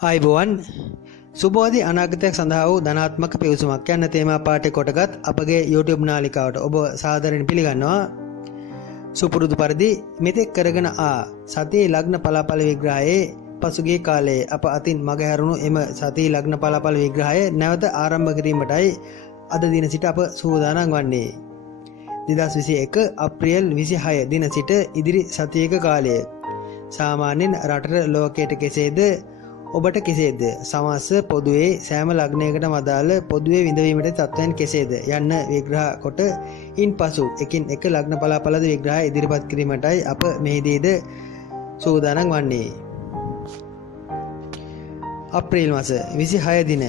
ආයිබෝවන් සුබෝධි අනාගතයක් සඳහා වූ ධනාත්මක පිවිසුමක් යන තේමා පාඨය කොටගත් අපගේ YouTube නාලිකාවට ඔබ සාදරයෙන් පිළිගන්නවා. සුපුරුදු පරිදි මෙතෙක් කරගෙන සතියේ ලග්න පලාඵල විග්‍රහයේ පසුගිය කාලයේ අප අතින් මගහැරුණු එම සතියේ ලග්න පලාඵල විග්‍රහය නැවත ආරම්භ කිරීමටයි අද දින සිට අප සූදානම් වන්නේ. 2021 අප්‍රේල් 26 දින සිට ඉදිරි සතියක කාලය සාමාන්‍යයෙන් රටට ලෝකයට කෙසේද ඔබට කෙසේද සමස්ස පොදුවේ සෑම ලග්නයකටම අදාළ පොදුවේ විඳවීමට තත්ත්වයන් කෙසේද යන්න විග්‍රහ කොට ඉන්පසු එකින් එක ලග්න පලාඵලද විග්‍රහය ඉදිරිපත් කිරීමටයි අප මෙහිදීද සූදානම් වන්නේ. අප්‍රේල් මාස 26 දින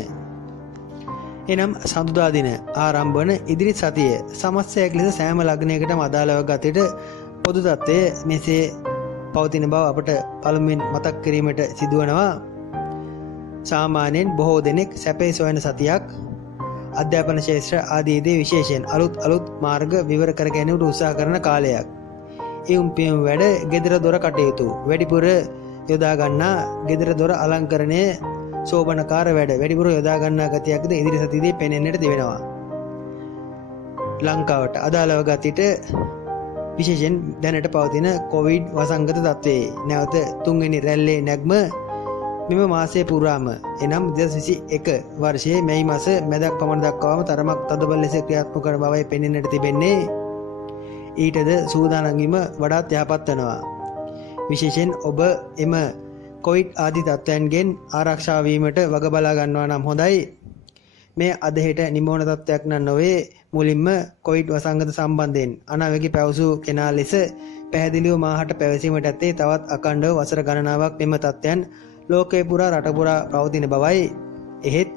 එනම් සඳුදා දින ආරම්භ වන ඉදිරි සතිය සමස්තයක් ලෙස සෑම ලග්නයකටම අදාළව ගතට පොදු තත්ත්වය මෙසේ පවතින බව අපට පළමුවෙන් මතක් කිරීමට සිදුවනවා. සාමාන්‍යයෙන් බොහෝ දෙනෙක් සැපේ සොයන සතියක් අධ්‍යාපන ශාස්ත්‍ර ආදීදී විශේෂයෙන් අලුත් මාර්ග විවර කර ගැනීමට උත්සාහ කරන කාලයක්. පියුම් වැඩ, ගෙදර දොර කටයුතු වැඩිපුර යොදා ගන්නා ගෙදර දොර අලංකරණය සෝබනකාර වැඩ වැඩිපුර යොදා ගන්නා ගතියක්ද ඉදිරි සතියේදී පෙනෙන්නට තිබෙනවා. ලංකාවට අදාළව ගතිට විශේෂයෙන් දැනට පවතින කොවිඩ් වසංගත තත්ත්වයේ නැවත තුන්වෙනි රැල්ලේ නැග්ම මෙම මාසයේ පුරාම එනම් 2021 වර්ෂයේ මැයි මාස මැදක් පමණ දක්වාම තරමක් තදබල ලෙස ක්‍රියාත්මක වන බවයි පෙනෙන්නට තිබෙන්නේ. ඊටද සූදානම් වීම වඩාත් යහපත් වෙනවා. විශේෂයෙන් ඔබ එම කොවිඩ් ආදී තත්ත්වයන්ගෙන් ආරක්ෂා වීමට වග බලා ගන්නවා නම් හොඳයි. මේ අදහෙට නිමෝන තත්ත්වයක් නොවේ. මුලින්ම කොවිඩ් වසංගත සම්බන්ධයෙන් අනාවැකි පැවසූ කෙනා ලෙස පැහැදිලිව මාහට පැවසීමට ඇත්තේ තවත් අඛණ්ඩව වසර ගණනාවක් මෙම තත්ත්වයන් ලෝකේ පුරා රට පුරා පවතින බවයි. එහෙත්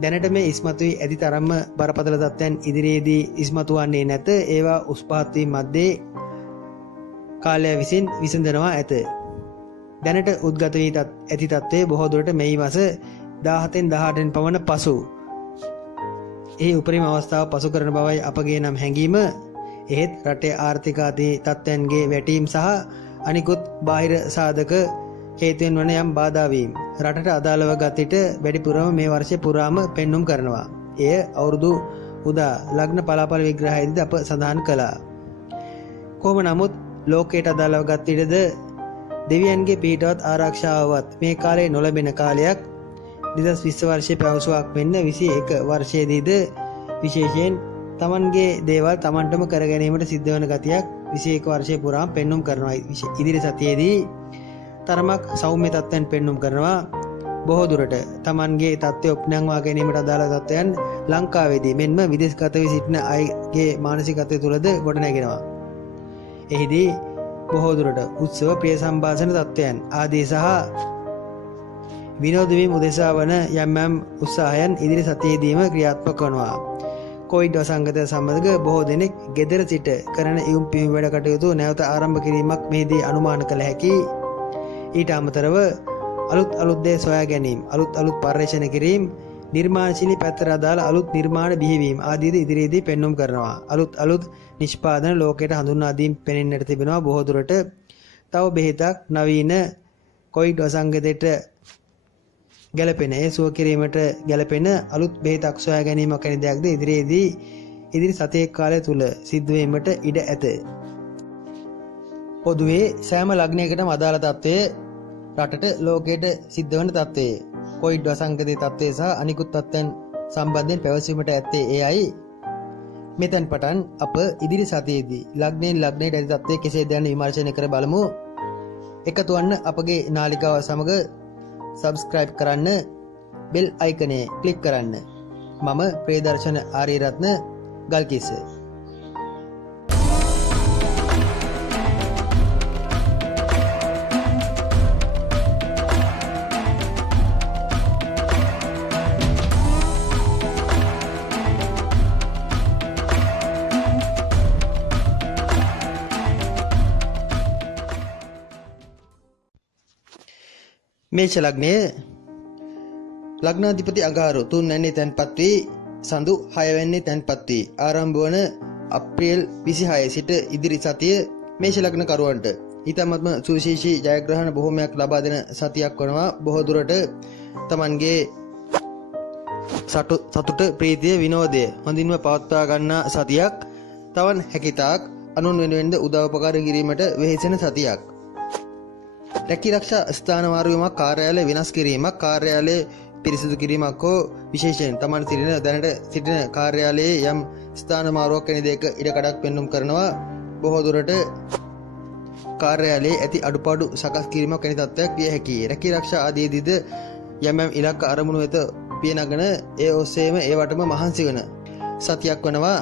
දැනට මේ ඉස්මතු වී ඇති තරම්ම බරපතල තත්ත්වයන් ඉදිරියේදී ඉස්මතු වන්නේ නැත. ඒවා උස් පහත් වීම මැද්දේ කාලය විසින් විසඳනවා ඇත. දැනට උද්ගත වී ඇති තත්ත්වයේ බොහෝ දුරට මේ මාස 17න් 18න් පමණ පසු ඒ උපරිම අවස්ථාව පසු කරන බවයි අපගේ නම් හැඟීම. එහෙත් රටේ ආර්ථික ආදී තත්ත්වයන්ගේ වැටීම් සහ අනිකුත් බාහිර සාධක හේතුන් වන යම් බාධා වීම රටට අදාළව ගතිට වැඩිපුරම මේ වර්ෂය පුරාම පෙන්눔 කරනවා. එය අවුරුදු උදා ලග්න පලාඵල විග්‍රහයේදී අප සඳහන් කළා. කොහොම නමුත් ලෝකයට අදාළව ගතිටද දෙවියන්ගේ පිටවත් ආරක්ෂාවවත් මේ කාලේ නොලැබෙන කාලයක්. 2020 වර්ෂයේ පැවසුවක් වෙන්න 21 වර්ෂයේදීද විශේෂයෙන් තමන්ගේ දේවල් තමන්ටම කර ගැනීමට සිද්ධ වන ගතියක් 21 වර්ෂයේ පුරාම පෙන්눔 කරනවා. ඉදිරි සතියේදී තරමක් සෞම්‍ය තත්ත්වයන් පෙන්눔 කරනවා. බොහෝ දුරට තමන්ගේ තත්ත්වය ඔප්නංවා ගැනීමට අදාළ තත්ත්වයන් ලංකාවේදී මෙන්ම විදේශගත වී සිටින අයගේ මානසිකත්වය තුළද ගොඩනැගෙනවා. එහිදී බොහෝ දුරට උත්සව ප්‍රිය සම්භාෂණ තත්ත්වයන් ආදී සහ විනෝද වීම උදෙසා වන යම් උත්සාහයන් ඉදිරි සතියේදීම ක්‍රියාත්මක වනවා. කොවිඩ් වසංගතය සමග බොහෝ දෙනෙක් ගෙදර සිට කරන පියුම් වැඩ කටයුතු නැවත ආරම්භ කිරීමක් මෙහිදී අනුමාන කළ හැකියි. ඊට අමතරව අලුත් දේ සොයා ගැනීම, අලුත් පර්යේෂණ කිරීම, නිර්මාණශීලී පැත්තට අදාළ අලුත් නිර්මාණ බිහිවීම ආදීද ඉදිරියේදී පෙන්눔 කරනවා. අලුත් නිෂ්පාදන ලෝකයට හඳුන්වා දීම පෙනෙන්නට තිබෙනවා. බොහෝ දුරට තව බෙහෙතක් නවීන කොවිඩ් වසංගතයට ගැලපෙන සුව කිරීමට ගැලපෙන අලුත් බෙහෙතක් සොයා ගැනීමක් වැනි දෙයක්ද ඉදිරි සතියේ කාලය තුල සිද්ධ වීමට ඉඩ ඇත. පොදුවේ සෑම ලග්නයකටම අදාළ තත්ත්වයේ රටට ලෝකයට සිද්ධ වන තත්ත්වයේ කොවිඩ් වසංගතයේ තත්ත්වය සහ අනිකුත් තත්ත්වයන් සම්බන්ධයෙන් පැවසීමට ඇත්තේ එයයි. මෙතෙන් පටන් අප ඉදිරි සතියේදී ලග්නයෙන් ලග්නයට ඇති තත්ත්වය කෙසේද යන විමර්ශනය කර බලමු. එකතු වන්න අපගේ නාලිකාව සමග සබ්ස්ක්‍රයිබ් කරන්න, බෙල් අයිකනේ ක්ලික් කරන්න. මම ප්‍රේදර්ශන ආරියරත්න ගල්කිස්ස. මේෂ ලග්නය ලග්නාධිපති අඟහරු 3 වැනි තැන්පත් වී සඳු 6 වැනි තැන්පත් වී ආරම්භ වන අප්‍රේල් 26 සිට ඉදිරි සතිය මේෂ ලග්න කරුවන්ට ඊටමත්ම සුවිශේෂී ජයග්‍රහණ බොහෝමයක් ලබා දෙන සතියක් වනවා. බොහෝ දුරට තමන්ගේ සතුට ප්‍රීතිය විනෝදය හොඳින්ම පවත්වා ගන්නා සතියක්. තවන් හැකිතාක් අනුන් වෙනුවෙන්ද උදව්පකාර කිරීමට වෙහෙසෙන සතියක්. රැකිරක්ෂා ස්ථාන මාරුවීමක්, කාර්යාලය වෙනස් කිරීමක්, කාර්යාලය පිරිසිදු කිරීමක් හෝ විශේෂයෙන් තමන් දැනට සිටින කාර්යාලයේ යම් ස්ථාන මාරුවක් වැනි දෙයක ඉඩකඩක් පෙන්නුම් කරනවා. බොහෝ දුරට කාර්යාලයේ ඇති අඩුපාඩු සකස් කිරීමක් වැනි තත්ත්වයක් විය හැකියි. රැකිරක්ෂා ආදීදීද යම් ඉලක්ක අරමුණු වෙත පියනගෙන ඒ ඔස්සේම ඒවටම මහන්සි වන සතියක් වනවා.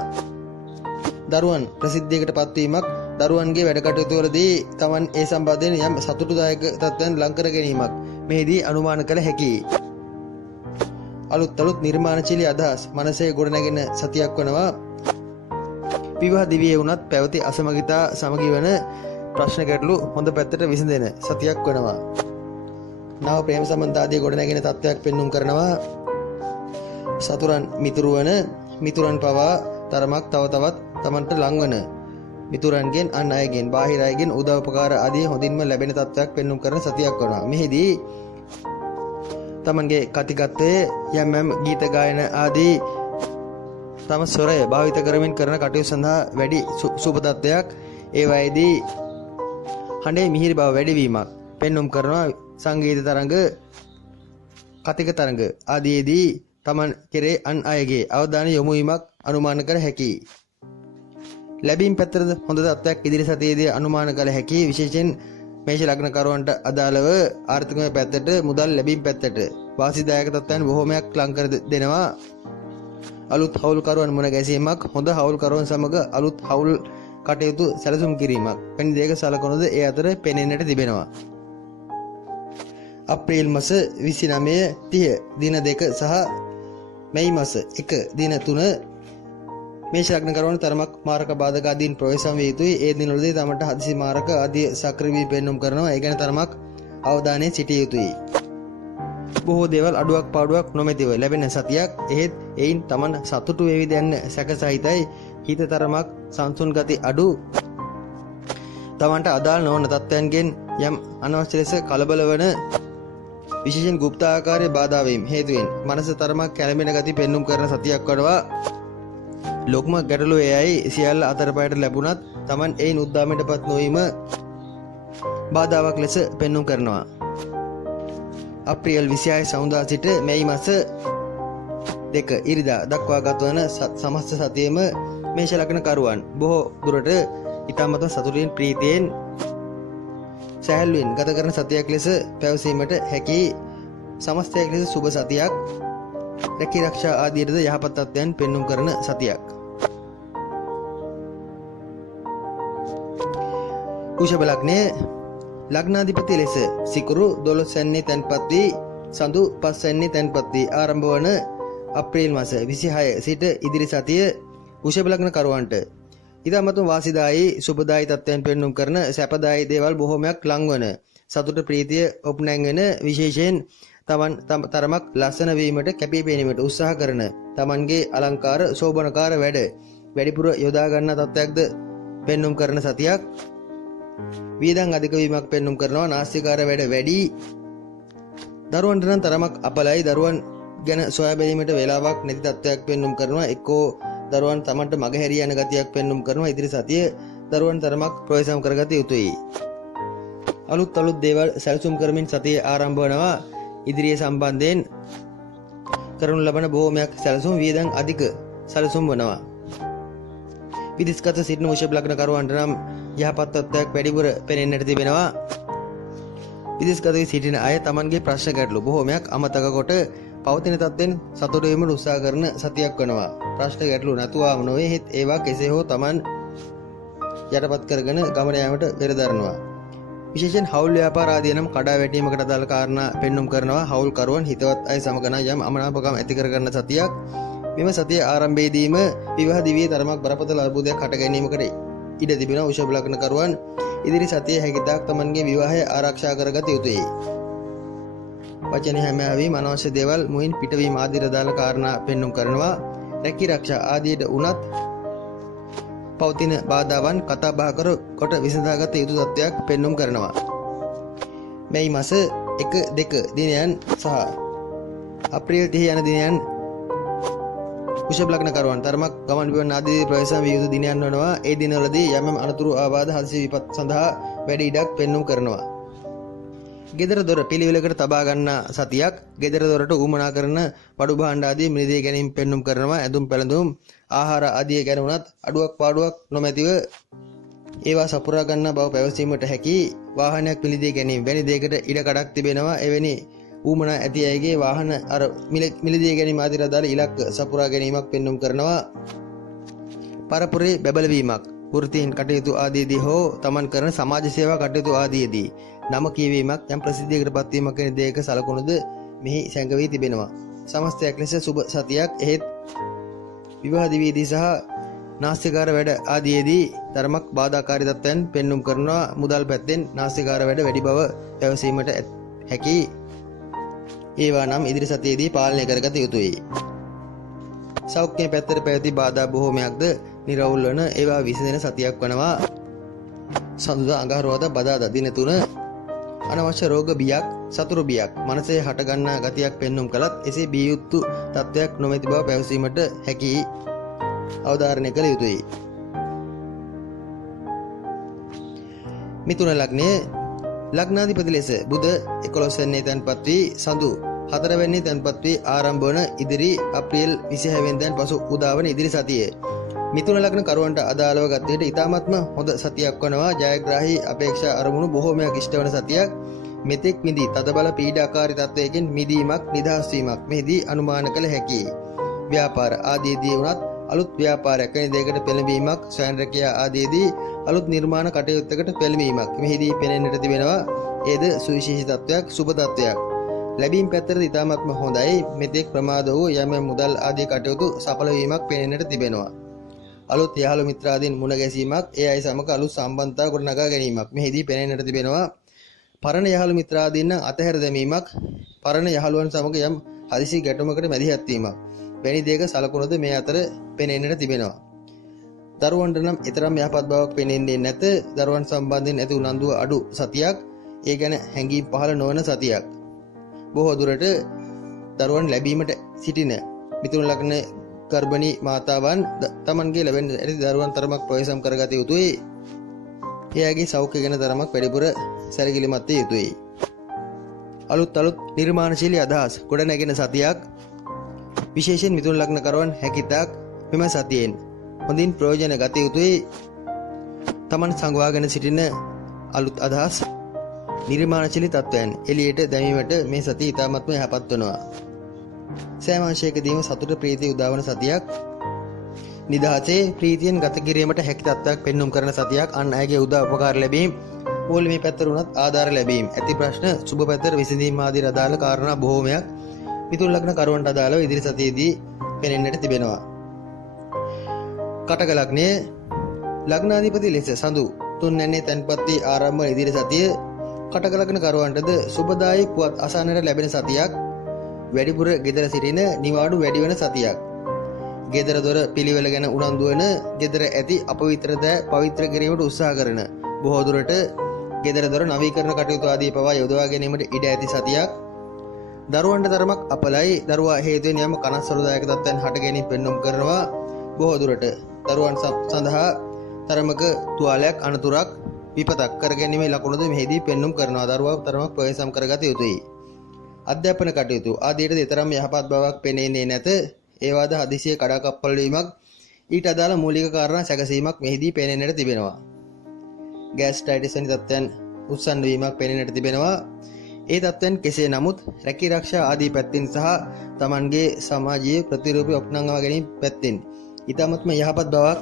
දරුවන් ප්‍රසිද්ධියකට පත්වීමක්, දරුවන්ගේ වැඩ කටයුතු වලදී තමන් ඒ සම්බන්ධයෙන් යම් සතුටුදායක තත්ත්වයන් ලං කර ගැනීමක් මෙහිදී අනුමාන කළ හැකියි. අලුත් නිර්මාණශීලී අදහස් මනසේ ගොඩනැගෙන සතියක් වනවා. විවාහ දිවියේ වුණත් පැවති අසමගිතා සමගි වන ප්‍රශ්න ගැටලු හොඳ පැත්තට විසඳෙන සතියක් වනවා. නව ප්‍රේම සම්බන්ධාදී ගොඩනැගෙන තත්ත්වයක් පෙන්눔 කරනවා. සතුරන් මිතුරු වන මිතුරන් පවා තරමක් තව තවත් තමන්ට ලංවන මිතුරන්ගෙන් අන් අයගෙන් බාහිර අයගෙන් උදව්පකාර ආදී හොඳින්ම ලැබෙන තත්ත්වයක් පෙන්눔 කරන සතියක් වනවා. මෙහිදී තමන්ගේ කතිකත්වයේ යම් ගීත ගායන ආදී තම ස්වරය භාවිත කරමින් කරන කටයුතු සඳහා වැඩි සුබ තත්ත්වයක්. ඒ වයේදී හඬේ මිහිරි බව වැඩිවීමක් පෙන්눔 කරනවා. සංගීත තරංග, කතික තරංග ආදීදී තමන් කෙරේ අන් අයගේ අවධානය යොමු වීමක් අනුමාන කර හැකියි. ලැබීම් පැත්තට හොඳ තත්ත්වයක් ඉදිරි සතියේදී අනුමාන කළ හැකියි. විශේෂයෙන් මේෂ ලග්නකරුවන්ට අදාළව ආර්ථිකමය පැත්තට, මුදල් ලැබීම් පැත්තට වාසිදායක තත්ත්වයන් බොහෝමයක් ලං කර දෙනවා. අලුත් හවුල්කරුවන් මුණ ගැසීමක්, හොඳ හවුල්කරුවන් සමග අලුත් හවුල් කටයුතු සැලසුම් කිරීමක් වැනි දෙයක සලකනොද ඒ අතර පෙනෙන්නට තිබෙනවා. අප්‍රේල් මාස 29 30 දින 2 සහ මැයි මාස 1 දින 3 මේෂ ලග්නකරුවන් තරමක් මාරක බාධක ආදීන් ප්‍රවේශම් විය යුතුයි. ඒ දිනවලදී තමන්ට හදිසි මාරක ආදී සක්‍රිය වී පෙන්눔 කරනවා. ඒ ගැන තරමක් අවධානයෙන් සිටිය යුතුයි. බොහෝ දේවල් අඩුවක් පාඩුවක් නොමැතිව ලැබෙන සතියක්. එහෙත් එයින් තමන් සතුටු වේවිද යන්න සැක සහිතයි. හිත තරමක් සංසුන් ගති අඩු, තමන්ට අදාළ නොවන තත්ත්වයන්ගෙන් යම් අනවශ්‍ය ලෙස කලබල වන විශේෂයෙන් গুপ্ত ආකාරයේ බාධා වීම හේතුවෙන් මනස තරමක් කැළඹෙන ගති පෙන්눔 කරන සතියක් වනවා. ලොකුම ගැටලුව එයයි සියල්ල අතරපයට ලැබුණත් තමන් එයින් උද්දාමයටපත් නොවීම බාධාවක් ලෙස පෙන්눔 කරනවා. අප්‍රේල් 26 සවුන්දා සිට මැයි මාස 2 ඉරිදා දක්වා ගතවන සමස්ත සතියේම මේෂ ලග්නකරුවන් බොහෝ දුරට ඊටමත් සතුටින් ප්‍රීතියෙන් සැහැල්ලුවෙන් ගත කරන සතියක් ලෙස පැවසීමට හැකි සමස්තයක් ලෙස සුබ සතියක්. රැකිරක්ෂා ආදීටද යහපත් තත්ත්වයන් පෙන්눔 කරන සතියක්. වෘෂභ ලග්නයේ ලග්නාධිපති ලෙස සිකුරු 12 වැන්නේ තැන්පත් වී සඳු 5 වැන්නේ තැන්පත් වී ආරම්භ වන අප්‍රේල් මාස 26 සිට ඉදිරි සතිය වෘෂභ ලග්නකරුවන්ට ඊටමතුම් වාසිදායී සුබදායී තත්ත්වයන් පෙන්눔 කරන සැපදායී දේවල් බොහෝමයක් ලංවන සතුට ප්‍රීතිය ඔප්නැංගෙන විශේෂයෙන් තමන් තරමක් ලස්සන වීමට කැපී පෙනීමට උත්සාහ කරන තමන්ගේ අලංකාර ශෝභනකාර වැඩ වැඩිපුර යොදා ගන්න තත්ත්වයක්ද පෙන්눔 කරන සතියක්. වියදම් අධික වීමක් පෙන්눔 කරනවා. නාස්තිකාර වැඩ වැඩි. දරුවන්ට නම් තරමක් අපලයි. දරුවන් ගැන සොයා බැලීමට වේලාවක් නැති තත්ත්වයක් පෙන්눔 කරනවා. එක්කෝ දරුවන් තමන්ට මගහැරී යන ගතියක් පෙන්눔 කරනවා. ඉදිරි සතිය දරුවන් තරමක් ප්‍රවේශම් කරගත යුතුයි. අලුත් දේවල් සැලසුම් කරමින් සතිය ආරම්භ වනවා. ඉදිරියේ සම්බන්ධයෙන් කරනු ලබන බොහෝමයක් සැලසුම් වියදම් අධික සැලසුම් වනවා. විදේශගත සිටින වෘෂභ ලග්නකරුවන්ට නම් යහපත් තත්ත්වයක් වැඩිපුර පෙනෙන්නට තිබෙනවා. විදේශගත සිටින අය තමන්ගේ ප්‍රශ්න ගැටලු බොහෝමයක් අමතක කොට පවතින තත්ත්වෙන් සතුට වීමට උත්සාහ කරන සතියක් වෙනවා. ප්‍රශ්න ගැටලු නැතුවම නොවේ. හෙත් ඒවා කෙසේ හෝ තමන් යටපත් කරගෙන ගමන යාමට පෙරදරනවා. විශේෂයෙන් හවුල් ව්‍යාපාර ආදී නම් කඩා වැටීමකට අදාළ කාරණා පෙන්눔 කරනවා. හවුල්කරුවන් හිතවත් අය සමග යම් අමනාපකම් ඇති කර ගන්න සතියක්. මෙම සතිය ආරම්භයේදීම විවාහ දිවියේ තරමක් බරපතල අර්බුදයක් හට ගැනීමකට ඉඩ තිබෙනවා. වෘෂභ ලග්නකරුවන් ඉදිරි සතියේ හැකිතාක් තමන්ගේ විවාහය ආරක්ෂා කරගත යුතුයි. වචන හැමෑවීම අනවශ්‍ය දේවල් මුවින් පිටවීම ආදී රදාල කාරණා පෙන්눔 කරනවා. රැකිරක්ෂා ආදීට උනත් පවතින බාධාවන් කතා බහ කර කොට විසඳාගත යුතු තත්ත්වයක් පෙන්눔 කරනවා. මැයි මාස 1-2 දිනයන් සහ අප්‍රේල් 30 යන දිනයන් කුෂභ ලග්නකරුවන් තරමක් ගමන් බිමන් ආදී ප්‍රවේශම් විය යුතු දිනයන් වනවා. ඒ දිනවලදී යම් අනතුරු ආබාධ හදිසි විපත් සඳහා වැඩි ඉඩක් පෙන්눔 කරනවා. ගෙදර දොර පිළිවෙලකට තබා ගන්නා සතියක්. ගෙදර දොරට උමනා කරන බඩු භාණ්ඩ ආදී මිලදී ගැනීම පෙන්눔 කරනවා. ඇඳුම් පැළඳුම් ආහාර ආදී ගැන වුණත් අඩුවක් පාඩුවක් නොමැතිව ඒවා සපුරා ගන්නා බව පැවසීමට හැකි. වාහනයක් මිලදී ගැනීම වැනි දෙයකට ඉඩ කඩක් තිබෙනවා. එවැනි ඌමනා ඇති අයගේ වාහන මිලදී ගැනීම ආදී අදාළ ඉලක්ක සපුරා ගැනීමක් පෙන්눔 කරනවා. පරපුරේ බැබළවීමක් වෘත්තීන් කටයුතු ආදීදී හෝ තමන් කරන සමාජ සේවා කටයුතු ආදීදී නම කියවීමක් යම් ප්‍රසිද්ධියකට පත්වීමක් වැනි දෙයක සලකුණුද මෙහි සැඟවී තිබෙනවා. සමස්තයක් ලෙස සුබ සතියක්. එහෙත් විවාහ දිවිදී සහ නාස්තිකාර වැඩ ආදීදී ධර්මක් බාධාකාරී තත්ත්වයන් පෙන්눔 කරනවා. මුදල් පැත්තෙන් නාස්තිකාර වැඩ වැඩි බව පැවසීමට හැකි. ඒවා නම් ඉදිරි සතියේදී පාලනය කරගත යුතුයි. සෞඛ්‍ය පැත්තට පැවති බාධා බොහෝමයක්ද නිරවුල් වන ඒවා විසඳෙන සතියක් වනවා. සඳුදා අඟහරුවාදා බදාදා දින 3 අනවශ්‍ය රෝග බියක් සතුරු බියක් මනසේ හටගන්නා ගතියක් පෙන්눔 කළත් එසේ බිය යුතු තත්ත්වයක් නොමැති බව පැවසීමට හැකි. අවධාරණය කළ යුතුයි. මිථුන ලග්නයේ ලග්නාධිපති ලෙස බුධ 11 වෙනි තැන්පත් වී සඳු 4 වෙනි තැන්පත් වී ආරම්භ වන ඉදිරි අප්‍රේල් 26 වෙනිදාන් පසු උදාවන ඉදිරි සතියේ මිථුන ලග්න කරුවන්ට අදාළව ගත විට ඉතාමත්ම හොඳ සතියක් වනවා. ජයග්‍රාහී අපේක්ෂා අරමුණු බොහෝමයක් ඉෂ්ට වන සතියක්. මෙතෙක් විඳි තදබල පීඩාකාරී තත්වයකින් මිදීමක් නිදහස් වීමක් මෙහිදී අනුමාන කළ හැකියි. ව්‍යාපාර ආදීදී වුණත් අලුත් ව්‍යාපාරයක් වැනි දෙයකට පෙළඹීමක්, ස්වයං රැකියා ආදීදී අලුත් නිර්මාණ කටයුත්තකට පෙළඹීමක් මෙහිදී පෙනෙන්නට තිබෙනවා. ඒද සුවිශේෂී තත්වයක්, සුබ තත්වයක්. ලැබීම් පැත්තට ඉතාමත්ම හොඳයි. මෙතෙක් ප්‍රමාද වූ යම් මුදල් ආදී කටයුතු සඵල වීමක් පෙනෙන්නට තිබෙනවා. අලුත් යහළු මිත්‍රාදීන් මුණ ගැසීමක්, ඒ අය සමග අලුත් සම්බන්ධතා ගොඩනගා ගැනීමක් මෙහිදී පෙනෙන්නට තිබෙනවා. පරණ යහළු මිත්‍රාදීන් අතහැර දැමීමක්, පරණ යහළුවන් සමග යම් හදිසි ගැටුමකට මැදිහත් වීමක් වැනි දෙයක සලකුණුද මේ අතර පෙනෙන්නට තිබෙනවා. දරුවන්ට නම් ඊතරම් යහපත් බවක් පෙනෙන්නේ නැත. දරුවන් සම්බන්ධයෙන් ඇති උනන්දුව අඩු සතියක්. ඒ ගැන හැඟීම් පහළ නොවන සතියක්. බොහෝ දුරට දරුවන් ලැබීමට සිටින මිථුන ලග්න ගර්භණී මාතාවන් තමන්ගේ ලැබෙන ඇති දරුවන් තරමක් ප්‍රවේශම් කරගත යුතුයි. එයාගේ සෞඛ්‍ය ගැන තරමක් වැඩිපුර සැලකිලිමත් විය යුතුයි. අලුත් නිර්මාණශීලී අදහස් ගොඩ නැගෙන සතියක්. විශේෂයෙන් මිථුන ලග්න කරුවන් හැකිතාක් මෙම සතියෙන් හොඳින් ප්‍රයෝජන ගත යුතුයි. තමන් සංවාගෙන සිටින අලුත් අදහස් නිර්මාණශීලී තත්වයන් එළියට දැමීමට මේ සතිය ඉතාමත්ම යහපත් වෙනවා. සෑම අංශයකදීම සතුට ප්‍රීතිය උදාවන සතියක්. නිදහසේ ප්‍රීතියෙන් ගත කිරීමට හැකි තත්ත්වයක් පෙන්눔 කරන සතියක්. අන් අයගේ උදව් උපකාර ලැබීම, පොලිමේ පැත්තට උනත් ආධාර ලැබීම, ඇති ප්‍රශ්න සුබ පැත්තට විසඳීම ආදී අදාළ කාරණා බොහෝමයක් මිථුන ලග්න කරුවන්ට අදාළව ඉදිරි සතියේදී පෙනෙන්නට තිබෙනවා. කටක ලග්නයේ ලග්නාධිපති ලෙස සඳු 3 වෙනි තැන්පත් වී ආරම්භ ඉදිරි සතිය කටක ලග්න කරුවන්ටද සුබදායී පුවත් අසන්නට ලැබෙන සතියක්. වැඩිපුර ගෙදර සිටින නිවාඩු වැඩි වෙන සතියක්. ගෙදර දොර පිළිවෙල ගැන උනන්දු වෙන, ගෙදර ඇති අපවිත්‍ර දෑ පවිත්‍ර කිරීමට උත්සාහ කරන, බොහෝ දුරට ගෙදර දොර නවීකරණ කටයුතු ආදී පවා යොදවා ගැනීමට ඉඩ ඇති සතියක්. දරුවන්ට තරමක් අපලයි. දරුවා හේතුවෙන් යම් කනස්සලුදායක තත්ත්වයන් හට ගැනීම පෙන්눔 කරනවා. බොහෝ දුරට දරුවන් සඳහා තරමක තුවාලයක්, අනතුරක්, විපතක් කර ගැනීමේ ලකුණුද මෙහිදී පෙන්눔 කරනවා. දරුවා තරමක් ප්‍රවේශම් කරගත යුතුයි. අධ්‍යාපන කටයුතු ආදීට තරම් යහපත් බවක් පෙනෙන්නේ නැත. ඒවාද හදිසියේ කඩාකප්පල් වීමක්, ඊට අදාළ මූලික කාරණා සැකසීමක් මෙහිදී පෙනෙන්නට තිබෙනවා. ගෑස්ට්‍රයිටිස් වැනි තත්ත්වයන් උත්සන්න වීමක් පෙනෙන්නට තිබෙනවා. ඒ තත්ත්වයන් කෙසේ නමුත් රැකී ආරක්ෂා ආදී පැත්තෙන් සහ තමන්ගේ සමාජීය ප්‍රතිරූපී ඔප්නංවා ගැනීම පැත්තෙන් ඊටමත්ම යහපත් බවක්,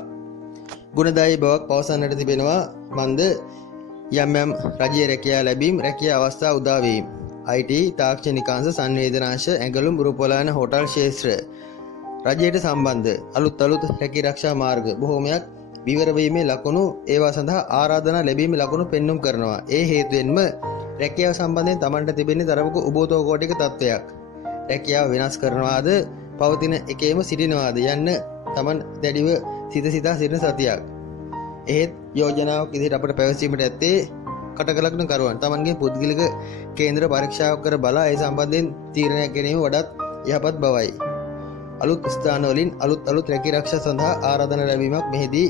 ගුණදායී බවක් පවසන්නට තිබෙනවා. මන්ද යම් රජයේ රැකියාව ලැබීම, රැකියා අවස්ථා උදා වීම, IT, තාක්ෂණිකාංශ, සංවේදනාංශ, ඇඟලුම්, රූපලායන, හෝටල් ක්ෂේත්‍ර, රජයට සම්බන්ධ අලුත් රැකී ආරක්ෂා මාර්ග බොහෝමයක් විවර වීමේ ලකුණු, ඒවා සඳහා ආරාධනා ලැබීමේ ලකුණු පෙන්눔 කරනවා. ඒ හේතුවෙන්ම රැකියාව සම්බන්ධයෙන් තමන්ට තිබෙන තරමක උබෝතෝකෝටික තත්වයක්. රැකියාව වෙනස් කරනවාද, පවතින එකේම සිටිනවාද යන්න තමන් දැඩිව සිතා සිටින සතියක්. එහෙත් යෝජනාවක් ඉදිරියට අපට පැවසීමට ඇත්තේ කටකලක්න කරුවන් තමන්ගේ පුද්ගලික කේන්ද්‍ර පරීක්ෂාවක් කර බලා ඒ සම්බන්ධයෙන් තීරණයක් ගැනීම වඩාත් යහපත් බවයි. අලුත් ස්ථානවලින් අලුත් රැකීරක්ෂා සඳහා ආරාධනා ලැබීමක් මෙහිදී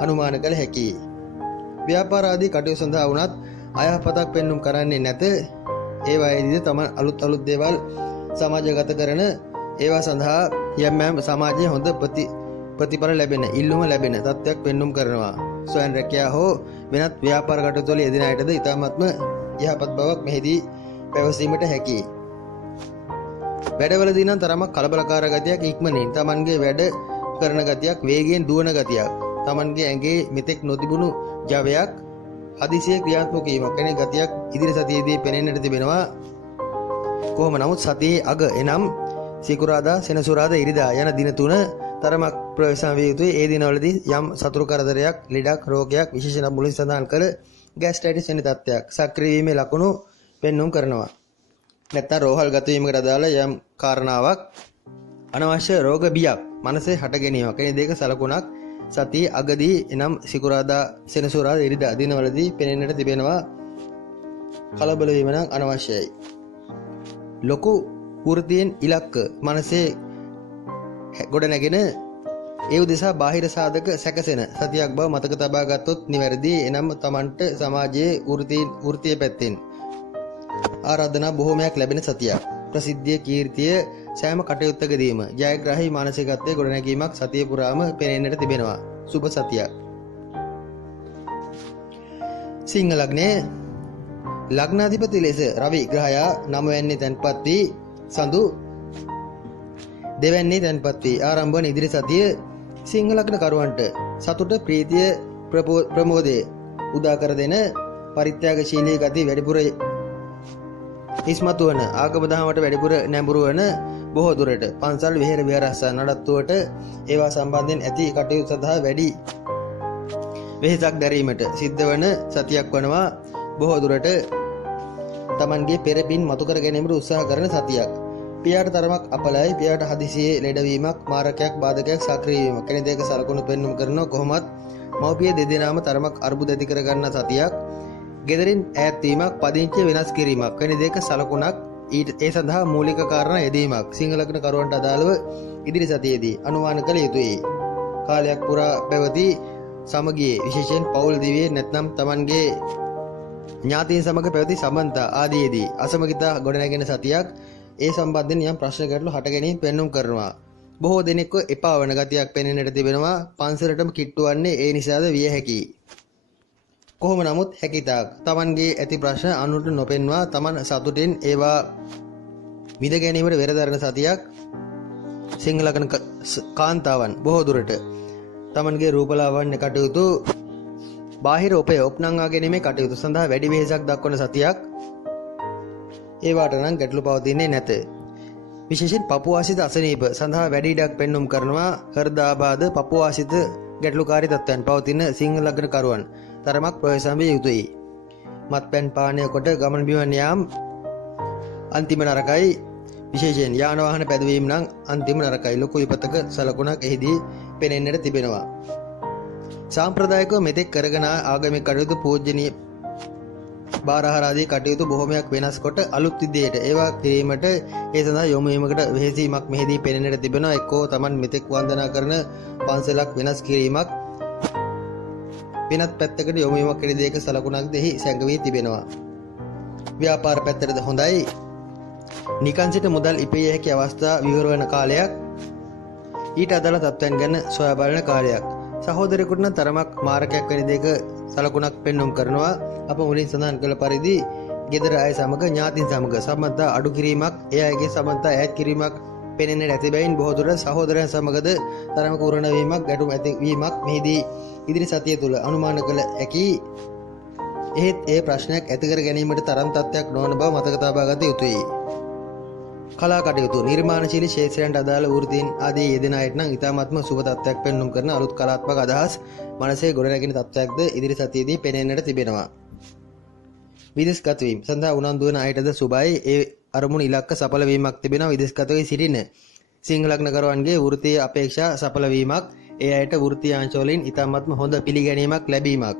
අනුමාන කළ හැකියි. ව්‍යාපාර ආදී කටයුතු සඳහා වුණත් අයහපතක් පෙන්눔 කරන්නේ නැත. ඒවායේදී තමන් අලුත් දේවල් සමාජගත කරන ඒවා සඳහා යම් සමාජයේ හොඳ ප්‍රතිඵල ලැබෙන ඉල්ලුම ලැබෙන තත්ත්වයක් පෙන්눔 කරනවා. ස්වයං රැකියාව හෝ වෙනත් ව්‍යාපාර කටයුතු වල යෙදෙන අයටද ඉතාමත්ම යහපත් බවක් මෙහිදී පැවසීමට හැකියි. වැඩවලදී නම් තරමක් කලබලකාර ගතියක් ඉක්මනින් තමන්ගේ වැඩ කරන ගතියක් වේගයෙන් දුවන ගතියක් තමන්ගේ ඇඟේ මෙතෙක් නොතිබුණු ජවයක් හදිසියේ ක්‍රියාත්මක වීමක් වෙන ගතියක් ඉදිරි සතියේදී පෙනෙන්නට තිබෙනවා. කොහොම නමුත් සතියේ අග එනම් සිකුරාදා සෙනසුරාදා ඉරිදා යන දින තුන තරමක් ප්‍රවේශම් විය යුතුයි. ඒ දිනවලදී යම් සතුරු කරදරයක් ලෙඩක් රෝගයක් විශේෂයෙන් මුලින් සඳහන් කළ ગેස්ට්‍රයිටිස් වැනි තත්ත්වයක් සක්‍රිය වීමේ ලකුණු පෙන්눔 කරනවා. නැත්නම් රෝහල් ගත වීමකට අදාළ යම් කාරණාවක් අනවශ්‍ය රෝග බියක් මනසේ හට ගැනීමක් එනි දෙක සලකුණක් සතියේ අගදී එනම් සිකුරාදා සෙනසුරාදා ඉරිදා දිනවලදී පෙනෙන්නට තිබෙනවා. කලබල වීම නම් අනවශ්‍යයි. ලොකු වෘත්තීන් ඉලක්ක මනසේ ගොඩ නැගෙන ඒ උදෙසා බාහිර සාධක සැකසෙන සතියක් බව මතක තබා ගත්තොත් නිවැරදි. එනම් තමන්ට සමාජයේ වෘත්තීය පැත්තෙන් ආරාධනා බොහෝමයක් ලැබෙන සතියක්. ප්‍රසිද්ධිය කීර්තිය සෑම කටයුත්තකදීම ජයග්‍රාහී මානසිකත්වයේ ගොඩනැගීමක් සතිය පුරාම පෙනෙන්නට තිබෙනවා. සුබ සතියක්. සිංහ ලග්නයේ ලග්නාධිපති ලෙස රවි ග්‍රහයා 9 වැන්නේ තැන්පත් වී සඳු 2 වැන්නේ තැන්පත් වී ආරම්භ වන ඉදිරි සතිය සිංහ ලග්න කරුවන්ට සතුට ප්‍රීතිය ප්‍රමෝදය උදා කර දෙන පරිත්‍යාගශීලී ගති වැඩිපුර ඉස්මතු වන ආගම දහමට වැඩිපුර නැඹුරු වන බොහෝ දුරට පන්සල් විහෙර විහාරස්ථාන නඩත්තුවට ඒවා සම්බන්ධයෙන් ඇති කටයුතු සඳහා වැඩි වෙහෙසක් දැරීමට සිද්ධ වන සතියක් වනවා. බොහෝ දුරට තමන්ගේ පෙර පින් මතු කර ගැනීමට උත්සාහ කරන සතියක්. පියාට තරමක් අපලයි. පියාට හදිසියේ ලෙඩවීමක් මාරකයක් බාධකයක් සක්‍රිය වීමක් කෙනෙක් දෙක සලකුණු පෙන්눔 කරනවා. කොහොමත් මව්පිය දෙදෙනාම තරමක් අර්බුද ඇති කර ගන්න සතියක්. ගෙදරින් ඈත් වීමක් පදිංචිය වෙනස් කිරීමක් වෙන දෙක සලකුණක් ඒ සඳහා මූලික කාරණා යෙදීමක් සිංහ ලග්න කරුවන්ට අදාළව ඉදිරි සතියේදී අනුමාන කළ යුතුයි. කාලයක් පුරා පැවති සමගියේ විශේෂයෙන් පෞල් දිවියේ නැත්නම් තමන්ගේ ඥාතීන් සමග පැවති සම්බන්ධතා ආදීදී අසමගිතා ගොඩනැගෙන සතියක්. ඒ සම්බන්ධයෙන් යම් ප්‍රශ්න ගැටලු හට ගැනීම පෙන්눔 කරනවා. බොහෝ දෙනෙක්ව එපා වන ගතියක් පෙනෙන්නට තිබෙනවා. පන්සලටම කිට්ටු වන්නේ ඒ නිසාද විය හැකියි. කොහොම නමුත් හැකිතාක් තමන්ගේ ඇති ප්‍රශ්න අනුන්ට නොපෙන්වා තමන් සතුටින් ඒවා විඳ ගැනීමට වෙරදරන සතියක්. සිංහ ලග්න කාන්තාවන් බොහෝ දුරට තමන්ගේ රූපලාවන්‍ය කටයුතු බාහිර ඔපනංවා ගැනීමේ කටයුතු සඳහා වැඩි වෙහෙසක් දක්වන සතියක්. ඒවාට නම් ගැටලු පවතින්නේ නැත. විශේෂයෙන් පපුව ආශ්‍රිත අසනීප සඳහා වැඩි ඉඩක් පෙන්눔 කරනවා. හෘදාබාධ පපුව ආශ්‍රිත ගැටලුකාරී තත්ත්වයන් පවතින සිංහ ලග්න කරුවන් තරමක් ප්‍රවේශම් විය යුතුයි. මත්පැන් පානය කොට ගමන් බිමන් යාම අන්තිම නරකයි. විශේෂයෙන් යාන වාහන පැදවීම නම් අන්තිම නරකයි. ලොකු විපතක සලකුණක් එහිදී පෙනෙන්නට තිබෙනවා. සාම්ප්‍රදායිකව මෙතෙක් කරගෙන ආගමික කටයුතු පූජනීය බාරහාර ආදී කටයුතු බොහෝමයක් වෙනස් කොට අලුත් විදියට ඒවා කිරීමට ඒ සඳහා යොමු වීමකට වෙහෙසීමක් මෙහිදී පෙනෙන්නට තිබෙනවා. එක්කෝ තමන් මෙතෙක් වන්දනා කරන පන්සලක් වෙනස් කිරීමක් වෙනත් පැත්තකට යොමු වීමක් කියන දෙයක සලකුණක් දෙහි සැඟවී තිබෙනවා. ව්‍යාපාර පැත්තටද හොඳයි. නිකන් සිට මුදල් ඉපිය හැකි අවස්ථා විවර වන කාලයක්. ඊට අදාළ තත්ත්වයන් ගැන සොයා බලන කාලයක්. සහෝදරයෙකුට නම් තරමක් මාරකයක් වෙන දෙයක සලකුණක් පෙන්눔 කරනවා. අප මුලින් සඳහන් කළ පරිදි ගෙදර අය සමග ඥාතීන් සමග සම්බන්ධතා අඩු කිරීමක් ඒ අයගේ සම්බන්ධතා ඈත් කිරීමක් පෙනෙන්නේ නැති බැවින් බොහෝ දුරට සහෝදරයන් සමගද තරමක උරණ වීමක් ගැටුම් ඇති වීමක් මෙහිදී ඉදිරි සතිය තුල අනුමාන කළ හැකි. එහෙත් ඒ ප්‍රශ්නයක් ඇති කර ගැනීමට තරම් තත්ත්වයක් නොවන බව මතක තබා ගත යුතුයි. කලා කටයුතු නිර්මාණශීලී ක්ෂේත්‍රයන්ට අදාළ වෘත්තීන් ආදී යෙදෙන අයට නම් ඉතාමත්ම සුබ තත්ත්වයක් පෙන්눔 කරන අලුත් කලාත්මක අදහස් මනසේ ගොඩනැගෙන තත්ත්වයක්ද ඉදිරි සතියේදී පෙනෙන්නට තිබෙනවා. විදේශගත වීම සඳහා උනන්දු වන අයටද සුබයි. ඒ අරමුණු ඉලක්ක සඵල වීමක් තිබෙනවා. විදේශගත වී සිටින සිංහ ලග්න කරුවන්ගේ වෘත්තීය අපේක්ෂා සඵල වීමක් ඒ අයට වෘත්ති අංශවලින් ඉතාමත්ම හොඳ පිළිගැනීමක් ලැබීමක්.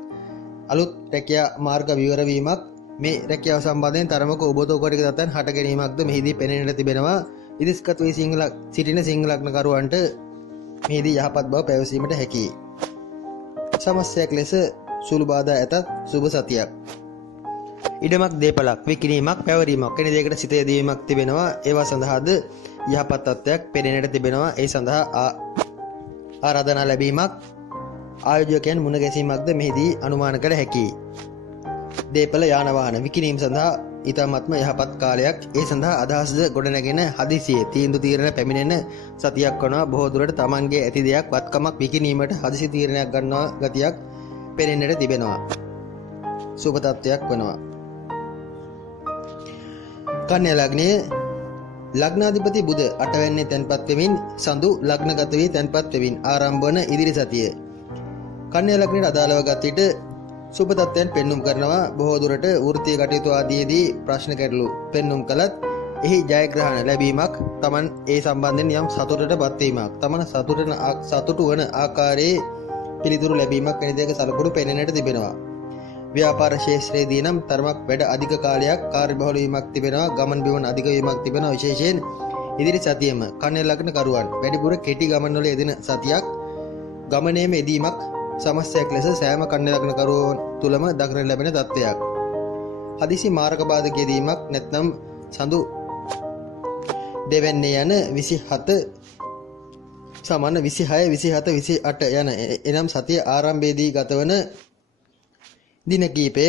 අලුත් රැකියා මාර්ග විවර වීමක් මේ රැකියාව සම්බන්ධයෙන් තරමක උබතෝකටික තත්ත්වයන් හට ගැනීමක්ද මෙහිදී පෙනෙන්නට තිබෙනවා. විදේශගත වී සිටින සිංහල ලග්නකරුවන්ට මෙහිදී යහපත් බව පැවසීමට හැකියි. සමස්තයක් ලෙස සුළු බාධා ඇතත් සුබ සතියක්. ඉඩමක් දේපලක් විකිණීමක් පැවරීමක් වෙන දෙයකට සිත යෙදීමක් තිබෙනවා. ඒවා සඳහාද යහපත් තත්ත්වයක් පෙනෙන්නට තිබෙනවා. ඒ සඳහා ආරාධනා ලැබීමක් ආයෝජකයන් මුණ ගැසීමක්ද මෙහිදී අනුමාන කළ හැකියි. දේපල යාන වාහන විකිණීම සඳහා ඉතාමත්ම යහපත් කාලයක්. ඒ සඳහා අදහස්ද ගොඩනැගෙන හදිසියේ තීන්දුව තීරණ පැමිණෙන සතියක් වනවා. බොහෝ දුරට තමන්ගේ ඇති දෙයක් වත්කමක් විකිණීමට හදිසි තීරණයක් ගන්නවා ගතියක් පෙනෙන්නට තිබෙනවා. සුබ තත්ත්වයක් වනවා. කන්‍යා ලග්නයේ ලග්නාධිපති බුධ 8 වෙනිදා තැන්පත් වෙමින් සඳු ලග්නගත වී තැන්පත් වෙමින් ආරම්භ වන ඉදිරි සතිය කන්‍යා ලග්නයට අදාළව ගත විට සුබ තත්ත්වයන් පෙන්눔 කරනවා. බොහෝ දුරට වෘත්තීය කටයුතු ආදීදී ප්‍රශ්න ගැටලු පෙන්눔 කළත් එහි ජයග්‍රහණ ලැබීමක් Taman ඒ සම්බන්ධයෙන් යම් සතුටටපත් වීමක් Taman සතුටු වන ආකාරයේ පිළිතුරු ලැබීමක් වෙන දෙයක සලකුණු පෙනෙන්නට තිබෙනවා. ව්‍යාපාර ශාස්ත්‍රයේදී නම් තරමක් වැඩ අධික කාලයක් කාර්යබහුල වීමක් තිබෙනවා. ගමන් බිමන් අධික වීමක් තිබෙනවා. විශේෂයෙන් ඉදිරි සතියෙම කන්‍යා ලග්න කරුවන් වැඩිපුර කෙටි ගමන් වල යෙදෙන සතියක්. ගමනේම යෙදීමක් සමස්තයක් ලෙස සෑම කන්‍යා ලග්න කරුවන් තුලම දක්නට ලැබෙන තත්ත්වයක්. හදිසි මාර්ග බාධක යෙදීමක් නැත්නම් සඳු දෙවැන්නේ යන 27 සමාන 26 27 28 යන එනම් සතිය ආරම්භයේදී ගතවන දින කීපය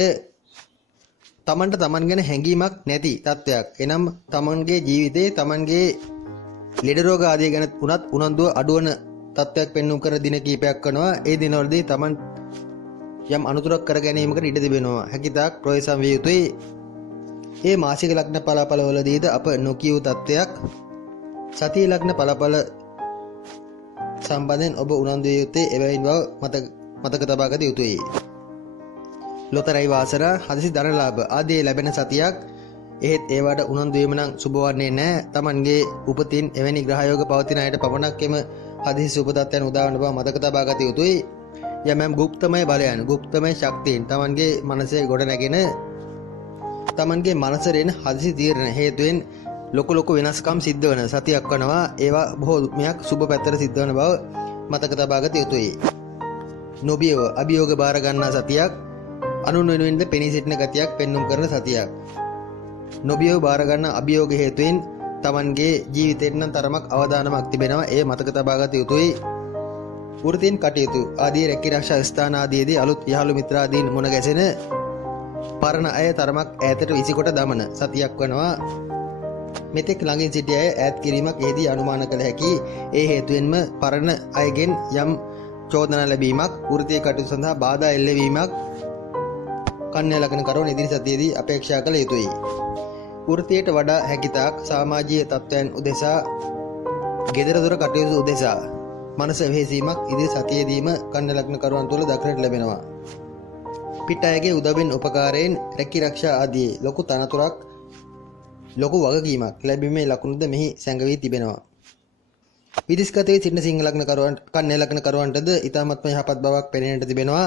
තමන්ට තමන් ගැන හැඟීමක් නැති තත්ත්වයක්. එනම් තමන්ගේ ජීවිතයේ තමන්ගේ ලෙඩ රෝග ආදී ගැන උනත් උනන්දුව අඩුවන තත්ත්වයක් පෙන්වු කර දින කීපයක් කරනවා. ඒ දිනවලදී තමන් යම් අනුතරක් කර ගැනීමකට ඉඩ තිබෙනවා. හැකිතාක් ප්‍රවේශම් විය යුතුයි. ඒ මාසික ලග්න පලාපල වලදීද අප නොකියූ තත්ත්වයක්. සතිය ලග්න පලාපල සම්බන්ධයෙන් ඔබ උනන්දු විය යුත්තේ එබැවින් බව මතක තබා ගත යුතුයි. ලොතරැයි වාසනා හදිසි ධන ලාභ ආදී ලැබෙන සතියක්. එහෙත් ඒවට උනන්දු වීම නම් සුබ වන්නේ නැහැ. Tamanගේ උපතින් එවැනි ග්‍රහයෝග පවතින අයට පමණක් එම හදිසි සුබ තත්ත්වයන් උදාවන බව මතක තබා ගත යුතුයි. යම් ගුප්තමය බලයන් ගුප්තමය ශක්තියින් Tamanගේ මනසේ ගොඩනැගෙන Tamanගේ මනසරෙන හදිසි තීරණ හේතුවෙන් ලොකු වෙනස්කම් සිද්ධ වන සතියක් වනවා. ඒවා බොහෝමයක් සුබ පැත්තට සිද්ධ වන බව මතක තබා ගත යුතුයි. නොබියව අභියෝග බාර ගන්නා සතියක්. අනුන් වෙනුවෙන්ද පෙනී සිටින ගතියක් පෙන්눔 කරන සතියක්. නොබියව බාර ගන්න අභියෝග හේතුවෙන් Tamanගේ ජීවිතේට නම් තරමක් අවදානමක් තිබෙනවා. ඒ මතක තබා ගත යුතුයි. වෘත්තීන් කටයුතු ආදී රැකී ආරක්ෂා ස්ථාන ආදීදී අලුත් යහළු මිත්‍රාදීන් මුණ ගැසෙන පරණ අය තරමක් ඈතට විසිකොට දමන සතියක් වනවා. මෙතෙක් ළඟින් සිටි අය ඈත් කිරීමක් එහිදී අනුමාන කළ හැකි. ඒ හේතුවෙන්ම පරණ අයගෙන් යම් චෝදනා ලැබීමක් වෘත්තීය කටයුතු සඳහා බාධා එල්ලවීමක් කන්‍යා ලග්න කරුවන් ඉදිරි සතියේදී අපේක්ෂා කළ යුතුයි. වෘත්තියට වඩා හැකිතාක් සමාජීය තත්ත්වයන් උදෙසා ගෙදර දොර කටයුතු උදෙසා මනස වෙහෙසීමක් ඉදිරි සතියේදීම කන්‍යා ලග්න කරුවන් තුළ දක්නට ලැබෙනවා. පිට අයගේ උදවින් උපකාරයෙන් රැකී ආරක්ෂා ආදී ලොකු තනතුරක් ලොකු වගකීමක් ලැබීමේ ලකුණුද මෙහි සැඟවී තිබෙනවා. විදේශගත වී සිටින සිංහල ලග්න කරුවන් කන්‍යා ලග්න කරුවන්ටද ඉතාමත්ම යහපත් බවක් පෙනෙන්නට තිබෙනවා.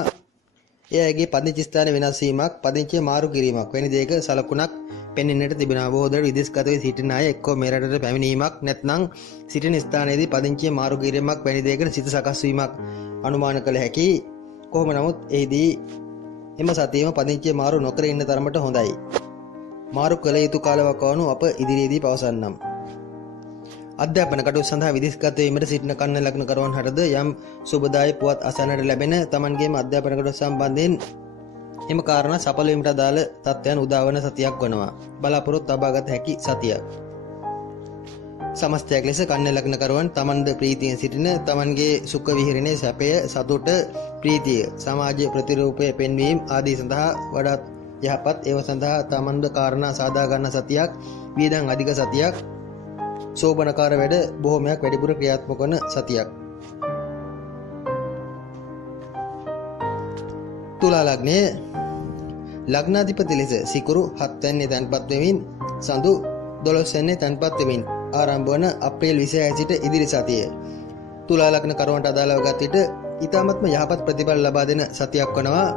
ඒ අයගේ පදිංචි ස්ථාන වෙනස් වීමක් පදිංචිය මාරු කිරීමක් වැනි දෙයක සලකුණක් පෙනෙන්නට තිබෙනවා. බොහෝ දුරට විදේශගත වී සිටින අය එක්කෝ මේ රටට පැමිණීමක් නැත්නම් සිටින ස්ථානයේදී පදිංචිය මාරු කිරීමක් වැනි දෙයකට සිත සකස් වීමක් අනුමාන කළ හැකි. කොහොම නමුත් එහිදී එම සතියේම පදිංචිය මාරු නොකර ඉන්න තරමට හොඳයි. මාරු කළ යුතු කාලවකවානු අප ඉදිරියේදී පවසන්නම්. අධ්‍යාපන කටයුතු සඳහා විදේශගත වීමට සිටින කන්‍යා ලග්න කරුවන් හටද යම් සුබදායී පුවත් අසන්නට ලැබෙන Tamanගේම අධ්‍යාපන කටයුතු සම්බන්ධයෙන් එම කාරණා සඵල වීමට අදාළ තත්ත්වයන් උදාවන සතියක් වනවා. බලාපොරොත්තු තබාගත හැකි සතියක්. සමස්තයක් ලෙස කන්‍යා ලග්න කරුවන් Tamanද ප්‍රීතියෙන් සිටින Tamanගේ සුඛ විහරණයේ සැපය සතුට ප්‍රීතිය සමාජ ප්‍රතිරූපය පෙන්වීම ආදී සඳහා වඩාත් යහපත් ඒව සඳහා Tamanද කාරණා සාදා ගන්න සතියක්. වියදම් අධික සතියක්. සෝබනකාර වැඩ බොහෝමයක් වැඩිපුර ක්‍රියාත්මක වන සතියක්. තුලා ලග්නයේ ලග්නාධිපති ලෙස සිකුරු 7 වෙනි තැන්පත් වෙමින් සඳු 12 වෙනි තැන්පත් වෙමින් ආරම්භ වන අප්‍රේල් 26 සිට ඉදිරි සතිය තුලා ලග්න කරුවන්ට අදාළව ගත විට ඊ타මත්ම යහපත් ප්‍රතිඵල ලබා දෙන සතියක් වනවා.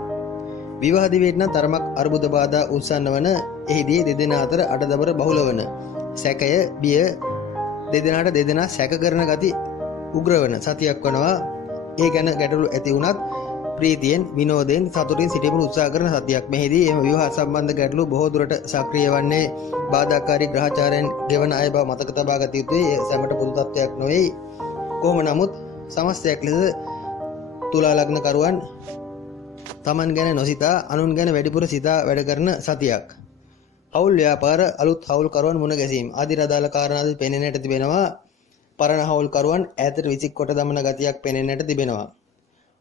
විවාහ දිවියට නම් තරමක් අර්බුද බාධා උත්සන්න වන එහිදී දෙදෙනා අතර අඩදබර බහුල වන සැකය බිය දෙදෙනාට දෙදෙනා සැක කරන ගති උග්‍ර වන සතියක් වනවා. ඒ ගැන ගැටලු ඇති වුණත් ප්‍රීතියෙන් විනෝදයෙන් සතුටින් සිටීමට උත්සාහ කරන සතියක්. මෙහිදී එම විවාහ සම්බන්ධ ගැටලු බොහෝ දුරට සක්‍රිය වන්නේ බාධාකාරී ග්‍රහචාරයන් ගෙවන අය බව මතක තබා ගත යුතුයි. ඒ සැමට පොදු තත්ත්වයක් නොවේ. කොහොම නමුත් සමස්තයක් ලෙස තුලා ලග්න කරුවන් තමන් ගැන නොසිතා අනුන් ගැන වැඩිපුර සිතා වැඩ කරන සතියක්. හවුල් ව්‍යාපාර අලුත් හවුල් කරුවන් මුණ ගැසීම ආදී රදාළ කාරණාද පෙනෙන්නට තිබෙනවා. පරණ හවුල් කරුවන් ඈතට විසික් කොට දමන ගතියක් පෙනෙන්නට තිබෙනවා.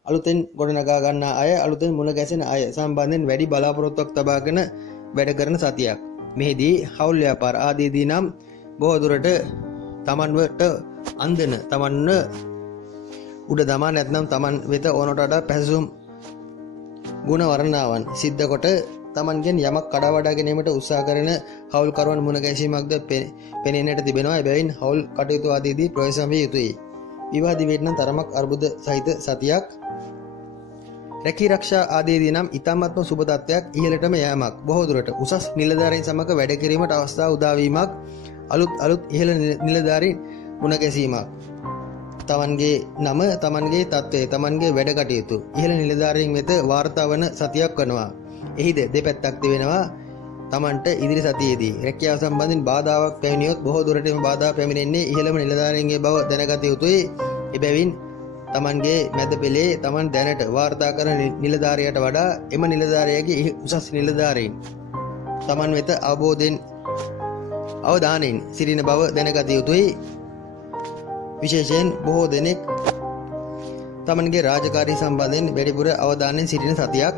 අලුතෙන් ගොඩනගා ගන්නා අය අලුතෙන් මුණ ගැසෙන අය සම්බන්ධයෙන් වැඩි බලාපොරොත්තුවක් තබාගෙන වැඩ කරන සතියක්. මෙහිදී හවුල් ව්‍යාපාර ආදීදී නම් බොහෝ දුරට තමන්වට අන්දන තමන්ව උඩ දමා නැත්නම් තමන් වෙත ඕනට වඩා පැසසුම් ගුණ වර්ණාවන් සිද්ධ කොට තමන්ගෙන් යමක් කඩා වඩා ගැනීමට උත්සාහ කරන හවුල් කරුවන් මුණ ගැසීමක්ද පෙනෙන්නට තිබෙනවා. එබැවින් හවුල් කටයුතු ආදීදී ප්‍රවේශම් විය යුතුයි. විවාහ දිවියට නම් තරමක් අර්බුද සහිත සතියක්. රැකී රක්ෂා ආදීදී නම් ඊ타මත්ම සුබ තත්ත්වයක් ඉහළටම යෑමක්. බොහෝ දුරට උසස් නිලධාරීන් සමග වැඩ කිරීමට අවස්ථාව උදා වීමක්. අලුත් ඉහළ නිලධාරීන් මුණ ගැසීමක්. තමන්ගේ නම තමන්ගේ තත්ත්වය තමන්ගේ වැඩ කටයුතු ඉහළ නිලධාරීන් වෙත වාර්තා වන සතියක් වනවා. එහිද දෙපැත්තක් තිබෙනවා. තමන්ට ඉදිරි සතියේදී රැකියාව සම්බන්ධයෙන් බාධාවක් පැමිණියොත් බොහෝ දුරට මේ බාධා පැමිණෙන්නේ ඉහළම නිලධාරීන්ගේ බව දැනගත යුතුයි. එබැවින් තමන්ගේ මැද පෙළේ තමන් දැනට වාර්තා කරන නිලධාරියට වඩා එම නිලධාරියගේ උසස් නිලධාරීන් තමන් වෙත අවධානයෙන් සිටින බව දැනගත යුතුයි. විශේෂයෙන් බොහෝ දෙනෙක් තමන්ගේ රාජකාරී සම්බන්ධයෙන් වැඩිපුර අවධානයෙන් සිටින සතියක්.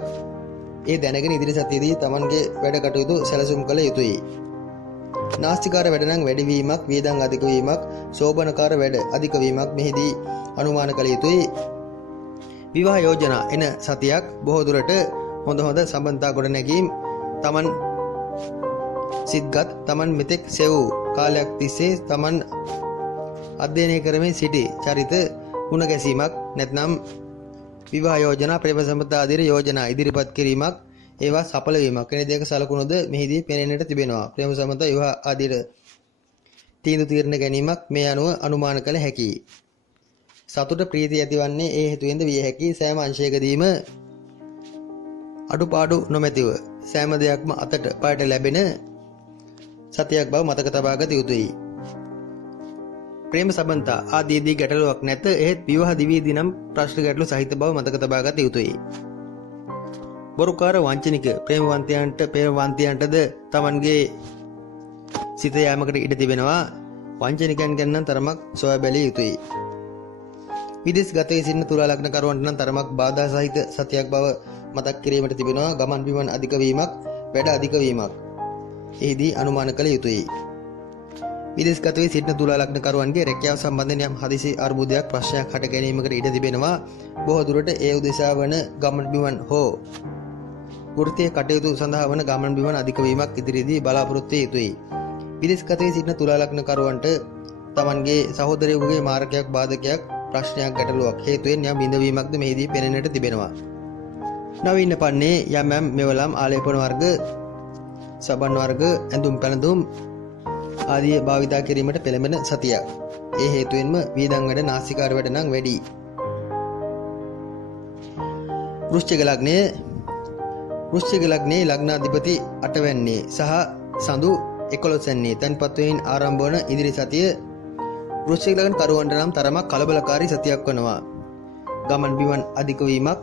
ඒ දැනගෙන ඉදිරි සතියේදී තමන්ගේ වැඩ කටයුතු සැලසුම් කළ යුතුයි. නාස්තිකාර වැඩ නම් වැඩිවීමක්, වියදම් අධික වීමක්, සෝබනකාර වැඩ අධික වීමක් මෙහිදී අනුමාන කළ යුතුයි. විවාහ යෝජනා එන සතියක්. බොහෝ දුරට හොඳ සම්බන්ධතා ගොඩ නැගීම තමන් සිත්ගත් තමන් මෙතෙක් සෙවූ කාලයක් තිස්සේ තමන් අධ්‍යයනය කරමින් සිටි චරිත මුණ ගැසීමක් නැත්නම් විවාහ යෝජනා ප්‍රේම සම්බන්ධ ආදී යෝජනා ඉදිරිපත් කිරීමක් ඒවා සඵල වීමක් වෙන දෙයක සලකුණුද මෙහිදී පෙනෙන්නට තිබෙනවා. ප්‍රේම සම්බන්ධ විවාහ ආදී තීරණ ගැනීමක් මේ අනුව අනුමාන කළ හැකියි. සතුට ප්‍රීතිය ඇතිවන්නේ ඒ හේතුවෙන්ද විය හැකි. සෑම අංශයකදීම අඩුපාඩු නොමැතිව සෑම දෙයක්ම අතට පාට ලැබෙන සතියක් බව මතක තබා ගත යුතුයි. ප්‍රේම සම්බන්ධතා ආදීදී ගැටලුවක් නැත. එහෙත් විවාහ දිවියේදී නම් ප්‍රශ්න ගැටලු සහිත බව මතක තබා ගත යුතුයි. බොරුකාර වංචනික ප්‍රේමවන්තයන්ටද තමන්ගේ සිත යාමකට ඉඩ තිබෙනවා. වංචනිකයන් ගැන නම් තරමක් සොයා බැලිය යුතුයි. විදේශ ගතයේ සිටින තුලා ලග්න කරුවන්ට නම් තරමක් බාධා සහිත සතියක් බව මතක් කිරීමට තිබෙනවා. ගමන් බිමන් අධික වීමක්, වැඩ අධික වීමක් එහිදී අනුමාන කළ යුතුයි. විදේශ ගතයේ සිටින තුලා ලග්න කරුවන්ගේ රැකියාව සම්බන්ධයෙන් යම් හදිසි අර්බුදයක් ප්‍රශ්නයක් හට ගැනීමකට ඉඩ තිබෙනවා. බොහෝ දුරට ඒ උදෙසා වන ගමන් බිමන් හෝ වෘත්තීය කටයුතු සඳහා වන ගමන් බිමන් අධික වීමක් ඉදිරියේදී බලාපොරොත්තු විය යුතුයි. විදේශ ගතයේ සිටින තුලා ලග්න කරුවන්ට තමන්ගේ සහෝදරයෙකුගේ මාර්ගයක් බාධකයක් ප්‍රශ්නයක් ගැටලුවක් හේතුවෙන් යම් බිඳවීමක්ද මෙහිදී පෙනෙන්නට තිබෙනවා. නවීන පන්නේ යම් මෙවලම් ආලේපන වර්ග, සබන් වර්ග, ඇඳුම් පැළඳුම් ආදී භාවිතා කිරීමට පෙළඹෙන සතියක්. ඒ හේතුවෙන්ම වියදම් වැඩ නාස්තිකාර වැඩ නම් වැඩි. වෘශ්චික ලග්නයේ ලග්නාධිපති 8 වැන්නේ සහ සඳු 11 වැන්නේ තන්පත් වෙමින් ආරම්භ වන ඉදිරි සතිය වෘශ්චික ලග්න කරුවන්ට නම් තරමක් කලබලකාරී සතියක් වනවා. ගමන් බිමන් අධික වීමක්,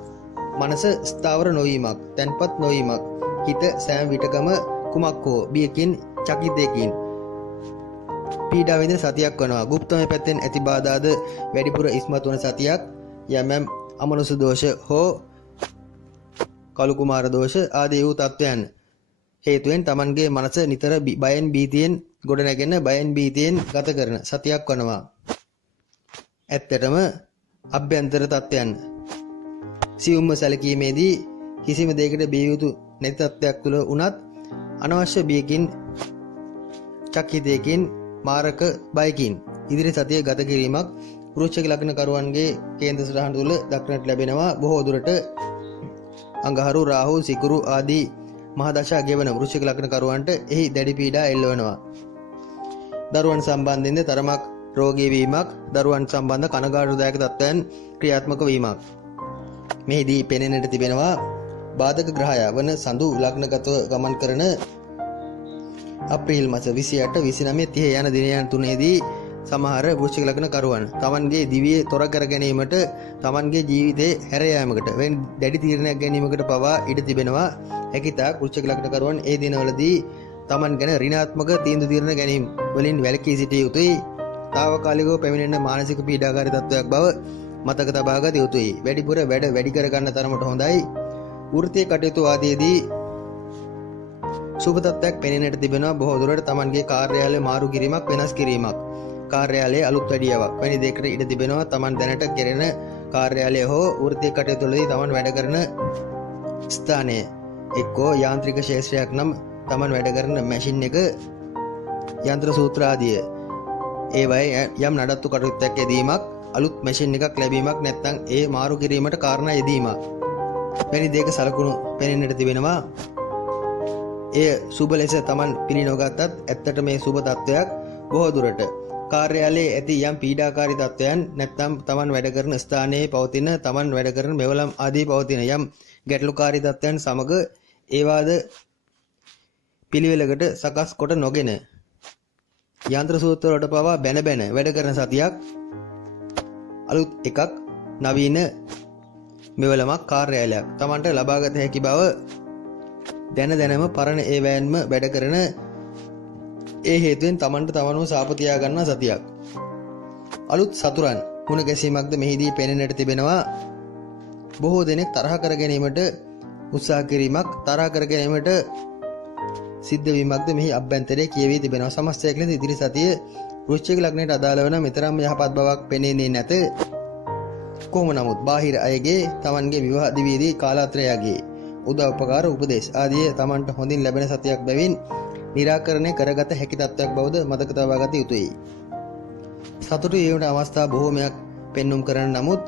මනස ස්ථාවර නොවීමක්, තන්පත් නොවීමක්, හිත සෑම විටකම කුමක් හෝ බියකින් චකිතයකින් පීඩා විඳින සතියක් වනවා. ගුප්තමය පැත්තෙන් ඇති බාධාද වැඩිපුර ඉස්මතු වන සතියක්. යම් අමනුෂ්‍ය දෝෂ හෝ කලු කුමාර දෝෂ ආදී වූ තත්වයන් හේතුවෙන් Tamanගේ මනස නිතර බයෙන් බීතියෙන් ගොඩනැගෙන බයෙන් බීතියෙන් ගත කරන සතියක් වනවා. ඇත්තටම අභ්‍යන්තර තත්වයන් සියුම්ව සැලකීමේදී කිසිම දෙයකට බිය යුතු නැති තත්වයක් තුළ වුණත් අනවශ්‍ය බියකින් චකිතයකින් මාරක බයකින් ඉදිරි සතිය ගත කිරීමක් වෘශ්චික ලග්නකරුවන්ගේ කේන්ද්‍ර සටහන තුල දක්නට ලැබෙනවා බොහෝ දුරට අඟහරු රාහු සිකුරු ආදී මහ දශා ගෙවන වෘශ්චික ලග්නකරුවන්ට එහි දැඩි පීඩා එල්ලවනවා. දරුවන් සම්බන්ධයෙන්ද තරමක් රෝගී වීමක්, දරුවන් සම්බන්ධ කනගාටුදායක තත්ත්වයන් ක්‍රියාත්මක වීමක්. මෙහිදී පෙනෙන්නට තිබෙනවා බාධක ග්‍රහය වන සඳු ලග්නගතව ගමන් කරන අප්‍රේල් මාස 28, 29, 30 යන දිනයන් තුනේදී සමහර වෘශ්චික ලග්නකරුවන් තමන්ගේ දිවියේ තොර කර ගැනීමට, තමන්ගේ ජීවිතේ හැර යාමකට, වෙන දැඩි තීරණයක් ගැනීමකට පවා ඉඩ තිබෙනවා. හැකිතාක් වෘශ්චික ලග්නකරුවන් ඒ දිනවලදී තමන් ගැන ඍණාත්මක තීන්දුව తీරන ගැනීම වලින් වැළකී සිටිය යුතුයි. తాවකාලිකව පැමිණෙන මානසික පීඩාකාරී තත්ත්වයක් බව මතක තබා ගත යුතුයි. වැඩිපුර වැඩි කර ගන්න තරමට හොඳයි. වෘත්තීය කටයුතු ආදීදී සුබ තත්ත්වයක් පෙනෙන්නට තිබෙනවා. බොහෝ දුරට තමන්ගේ කාර්යාලය මාරු කිරීමක්, වෙනස් කිරීමක්, කාර්යාලයේ අලුත් වැඩියාවක් වැනි දෙයකට ඉඩ තිබෙනවා. තමන් දැනට කෙරෙන කාර්යාලය හෝ වෘත්තීය කටයුතු වලදී තමන් වැඩ කරන ස්ථානය එක්කෝ යාන්ත්‍රික ශාස්ත්‍රයක් නම් තමන් වැඩ කරන මැෂින් එක, යන්ත්‍ර සූත්‍ර ආදිය ඒවයි යම් නඩත්තු කටයුත්තක් යෙදීමක්, අලුත් මැෂින් එකක් ලැබීමක්, නැත්නම් ඒ මාරු කිරීමට කාරණා යෙදීමක් වැනි දෙයක සලකුණු පෙනෙන්නට තිබෙනවා. එය සුබ ලෙස තමන් පිළිනොගත්තත් ඇත්තට මේ සුබ තත්ත්වයක්. බොහෝ දුරට කාර්යාලයේ ඇති යම් පීඩාකාරී තත්ත්වයන්, නැත්නම් තමන් වැඩ කරන ස්ථානයේ පවතින, තමන් වැඩ කරන මෙවලම් ආදී පවතින යම් ගැටලුකාරී තත්ත්වයන් සමග ඒවාද පිළිවෙලකට සකස් කොට නොගෙන යන්ත්‍ර සූත්‍ර වලට පවා බැන වැඩ කරන සතියක්, අලුත් එකක්, නවීන මෙවලමක් කාර්යාලයක් තමන්ට ලබාගත හැකි බව දැනම පරණ ඒවැන්ම වැඩ කරන ඒ හේතුවෙන් තමන්ට තමන්ව සාපතියා ගන්න සතියක්. අලුත් සතුරන් මුණ ගැසීමක්ද මෙහිදී පෙනෙන්නට තිබෙනවා. බොහෝ දෙනෙක් තරහ කර ගැනීමට උත්සාහ කිරීමක්, තරහ කර ගැනීමට සිද්ධ වීමක්ද මෙහි අභ්‍යන්තරයේ කියවී තිබෙනවා. සමස්තයක් ලෙස ඉදිරි සතිය වෘශ්චික ලග්නයට අදාළ වන මෙතරම් යහපත් බවක් පෙනෙන්නේ නැත. කොහොම නමුත් බාහිර අයගේ, තමන්ගේ විවාහ දිවියේදී කාලාත්‍රයගේ උදව් උපකාර උපදේශ ආදී තමන්ට හොඳින් ලැබෙන සතියක් බැවින් निराकरණය කරගත හැකි තත්ත්වයක් බවද මතක තබා ගත යුතුයි. සතුටු වීමට අවස්ථා බොහෝමයක් පෙන්눔 කරන නමුත්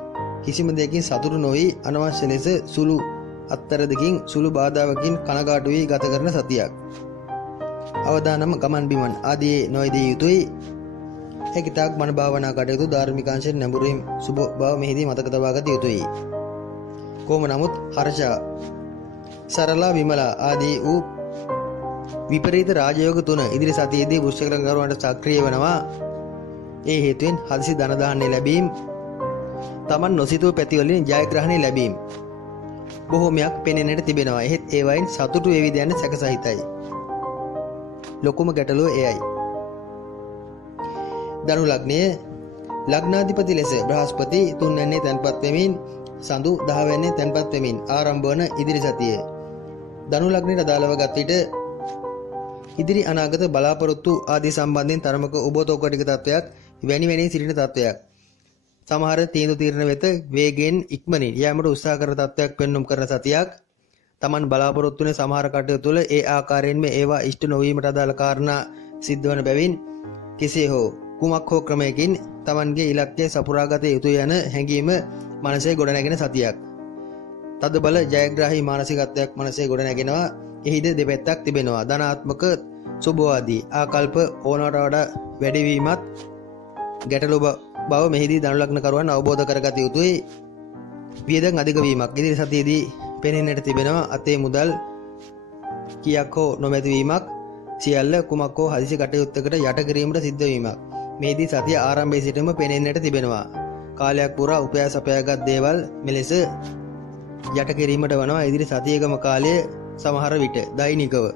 කිසිම දෙයකින් සතුටු නොවි අනවශ්‍ය ලෙස සුළු අත්තරදකින්, සුළු බාධාවකින් කනගාටු වී ගත කරන සතියක්. අවදානම ගමන් බිමන් ආදී නොයදී යුතුයි. හැකිතාක් මන භාවනා කටයුතු, ධාර්මිකාංශයෙන් නැඹුරීම සුබ බව මෙහිදී මතක තබා ගත යුතුයි. කොහොම නමුත් හර්ෂා, සරලා, විමලා ආදී වූ විපරීත රාජයෝග තුන ඉදිරි සතියේදී වෘශ්චික ලග්නකරුවන්ට සක්‍රිය වෙනවා. ඒ හේතුවෙන් හදිසි ධන දාහනය ලැබීම, තමන් නොසිතූ පැතිවලින් ජයග්‍රහණය ලැබීම බොහෝමයක් පෙනෙන්නට තිබෙනවා. එහෙත් ඒවයින් සතුටු වේවිද යන්න සැකසහිතයි. ලොකුම ගැටලුව එයයි. ධනු ලග්නයේ ලග්නාධිපති ලෙස බ්‍රහස්පති 3 වෙනිදා තැන්පත් වෙමින්, සඳු 10 වෙනිදා තැන්පත් වෙමින් ආරම්භ වන ඉදිරි සතියේ ධනු ලග්නයට අදාළව ගත විට ඉදිරි අනාගත බලාපොරොත්තු ආදී සම්බන්ධයෙන් තරමක උබතෝකටික තත්වයක් වැනි සිටින තත්වයක්. සමහර තීන්දුව తీරන වෙත වේගයෙන් ඉක්මනින් යාමට උත්සාහ කරන තත්වයක් පෙන්눔 කරන සතියක්. Taman බලාපොරොත්තු වෙන සමහර කටයුතු තුළ ඒ ආකාරයෙන්ම ඒවා ඉෂ්ට නොවීමට අදාළ කාරණා සිද්ධ වන බැවින් කෙසේ හෝ කුමක් හෝ ක්‍රමයකින් Tamanගේ ඉලක්කය සපුරාගත යුතුය යන හැඟීම මනසේ ගොඩනැගෙන සතියක්. තදබල ජයග්‍රාහී මානසිකත්වයක් මනසේ ගොඩනැගෙනවා. එහිද දෙපැත්තක් තිබෙනවා. ධනාත්මක සුභවාදී ආකල්ප ඕනවට වඩා වැඩිවීමත් ගැටලු බව මෙහිදී ධනු ලග්නකරුවන් අවබෝධ කරගත යුතුයි. වියදම් අධික වීමක් ඉදිරි සතියේදී පෙනෙන්නට තිබෙනවා. අතේ මුදල් කියක් හෝ නොමැති වීමක්, සියල්ල කුමක් හෝ හදිසි කටයුත්තකට යට කිරීමට සිද්ධ වීමක් මෙහිදී සතිය ආරම්භයේ සිටම පෙනෙන්නට තිබෙනවා. කාලයක් පුරා උපයාස අපයාගත් දේවල් මෙලෙස යට කිරීමට වනවා. ඉදිරි සතියකම කාලයේ සමහර විට දෛනිකව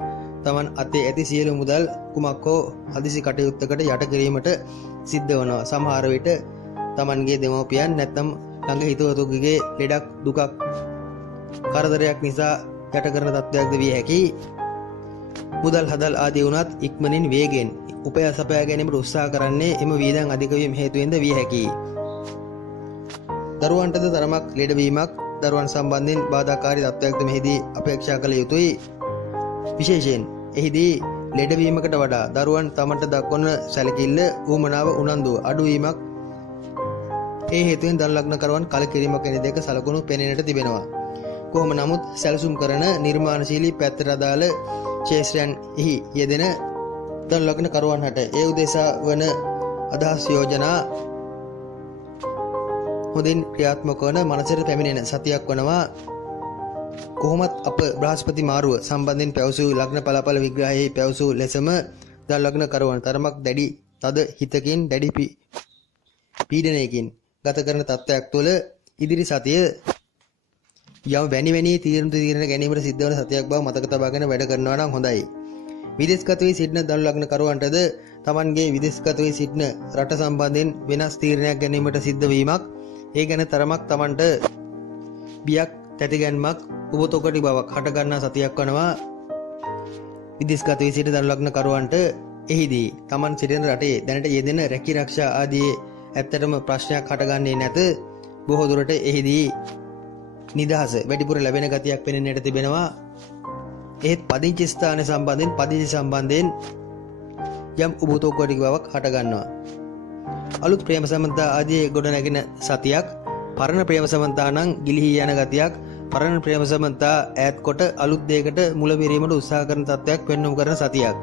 තමන් අතේ ඇති සියලු මුදල් කුමක් හෝ හදිසි කටයුත්තකට යට කිරීමට සිද්ධ වනවා. සමහර විට තමන්ගේ දෙමව්පියන් නැත්නම් ළඟ හිතවතුන්ගේ ලෙඩක්, දුකක්, කරදරයක් නිසා යට කරන තත්ත්වයක්ද විය හැකියි. මුදල් හදල් ආදී වුණත් ඉක්මනින් වේගෙන් උපයාස අපයා ගැනීමට උත්සාහ කරන්නේ එම වියදම් අධික වීම හේතුවෙන්ද විය හැකියි. දරුවන්ටද තරමක් ලෙඩවීමක්, දරුවන් සම්බන්ධයෙන් බාධාකාරී තත්ත්වයක්ද මෙහිදී අපේක්ෂා කළ යුතුයි. විශේෂයෙන් එහිදී ලෙඩවීමකට වඩා දරුවන් තමන්ට දක්වන සැලකිල්ල, ඌමනාව, උනන්දුව අඩුවීමක් ඒ හේතුවෙන් ධන ලග්න කරුවන් කලකිරීමක් වෙන දෙක සලකුණු පෙනෙන්නට තිබෙනවා. කොහොම නමුත් සැලසුම් කරන නිර්මාණශීලී පැත්තට අදාළ ශේෂ්ත්‍රයන්හි යෙදෙන ධන ලග්න කරුවන් හට ඒ උදෙසා වන අදහස් යෝජනා හොඳින් ක්‍රියාත්මක වන මනසට පැමිණෙන සතියක් වනවා. කොහොමත් අප බ්‍රහස්පති මාරුව සම්බන්ධයෙන් පැවසූ ලග්න පලාඵල විග්‍රහයේ පැවසූ ලෙසම ධන ලග්න කරුවන් තරමක් දැඩි තද හිතකින් දැඩි පීඩනයකින් ගත කරන තත්ත්වයක් තුළ ඉදිරි සතිය යම් වැනි තීරණ ගැනීමට සිද්ධ වන සතියක් බව මතක තබාගෙන වැඩ කරනවා නම් හොඳයි. විදේශගත වී සිටින ධන ලග්න කරුවන්ටද Tamanගේ විදේශගත වී සිටින රට සම්බන්ධයෙන් වෙනස් තීරණයක් ගැනීමට සිද්ධ වීමක්, ඒ ගැන තරමක් Tamanට බියක් තැතිගැන්මක් උබතොකටි බවක් හට ගන්නා සතියක් වනවා. විදේශගත වී සිටින ධන ලග්න කරුවන්ට එහිදී Taman සිටින රටේ දැනට යෙදෙන රැකී ආරක්ෂා ආදී ඇත්තටම ප්‍රශ්නයක් හටගන්නේ නැත. බොහෝ දුරට එහිදී නිදහස වැඩිපුර ලැබෙන ගතියක් පෙනෙන්නට තිබෙනවා. එහෙත් පදිංචි ස්ථාන සම්බන්ධයෙන් යම් උබතෝකඩි බවක් හටගන්නවා. අලුත් ප්‍රේම සම්බන්ධතා ආදී ගොඩ නැගෙන සතියක්, පරණ ප්‍රේම සම්බන්ධතා නම් ගිලිහි යන ගතියක්, පරණ ප්‍රේම සම්බන්ධතා ඈත් කොට අලුත් දෙයකට මුල පිරීමට උත්සාහ කරන තත්ත්වයක් පෙන්වුම් කරන සතියක්.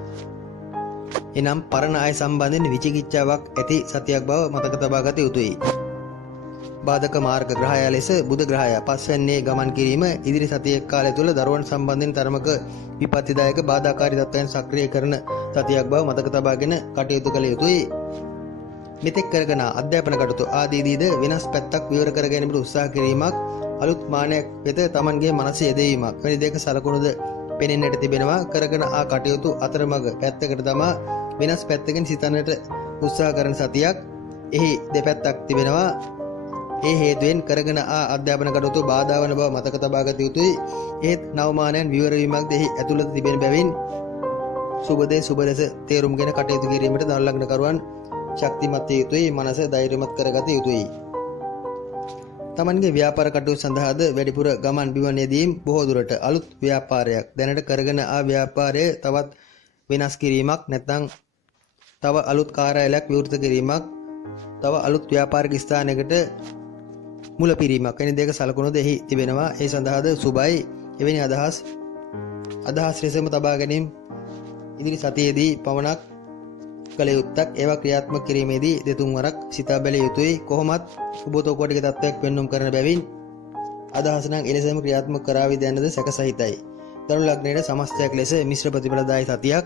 එනම් පරණ අය සම්බන්ධයෙන් විචිකිච්ඡාවක් ඇති සතියක් බව මතක තබා ගත යුතුයි. බාධක මාර්ග ග්‍රහය ලෙස බුධ ග්‍රහය පස්වැන්නේ ගමන් කිරීම ඉදිරි සතියේ කාලය තුළ දරුවන් සම්බන්ධයෙන් තරමක විපත්තිදායක බාධාකාරී තත්ත්වයන් සක්‍රිය කරන සතියක් බව මතක තබාගෙන කටයුතු කළ යුතුයි. මෙතෙක් කරගෙන අධ්‍යාපන කටයුතු ආදීදීද වෙනස් පැත්තක් විවර කර ගැනීමට උත්සාහ කිරීමක්, අලුත් මානයක් වෙත Tamanගේ මනස යෙදවීමක් වැනි දෙක සලකුණුද පෙනෙන්නට තිබෙනවා. කරගෙන කටයුතු අතරමඟ පැත්තකට තමා වෙනස් පැත්තකින් සිතන්නට උත්සාහ කරන සතියක්. එහි දෙපැත්තක් තිබෙනවා. ඒ හේතුවෙන් කරගෙන අධ්‍යාපන කටයුතු බාධා වන බව මතක තබා ගත යුතුයි. ඒත් නවමානයන් විවර වීමක්ද එහි ඇතුළත තිබෙන බැවින් සුබ ලෙස තේරුම්ගෙන කටයුතු කිරීමට ධන ලග්න කරුවන් ශක්තිමත් විය යුතුයි. මනස ධෛර්යමත් කරගත යුතුයි. Tamanගේ ව්‍යාපාර කටයුතු සඳහාද වැඩිපුර ගමන් බිමන් යෙදීම්, බොහෝ දුරට අලුත් ව්‍යාපාරයක් දැනට කරගෙන ව්‍යාපාරය තවත් වෙනස් කිරීමක්, නැත්නම් තව අලුත් කාර්යාලයක් විවෘත කිරීමක්, තව අලුත් ව්‍යාපාරික ස්ථානයකට මුල පිරීමක් වැනි දෙක සලකුණුද එහි තිබෙනවා. ඒ සඳහාද සුබයි. එවැනි අදහස් ලෙසම තබා ගැනීම ඉදිරි සතියේදී පමණක් කළ යුත්තක්. ඒවා ක්‍රියාත්මක කිරීමේදී දෙතුන් වරක් සිතා බැලිය යුතුයි. කොහොමත් උබතෝකෝටික තත්ත්වයක් පෙන්වුම් කරන බැවින් අදහස නම් එලෙසම ක්‍රියාත්මක කරાવી දැනද සැකසහිතයි. ධනු ලග්නයේ සමස්තයක් ලෙස මිශ්‍ර ප්‍රතිඵලදායී සතියක්,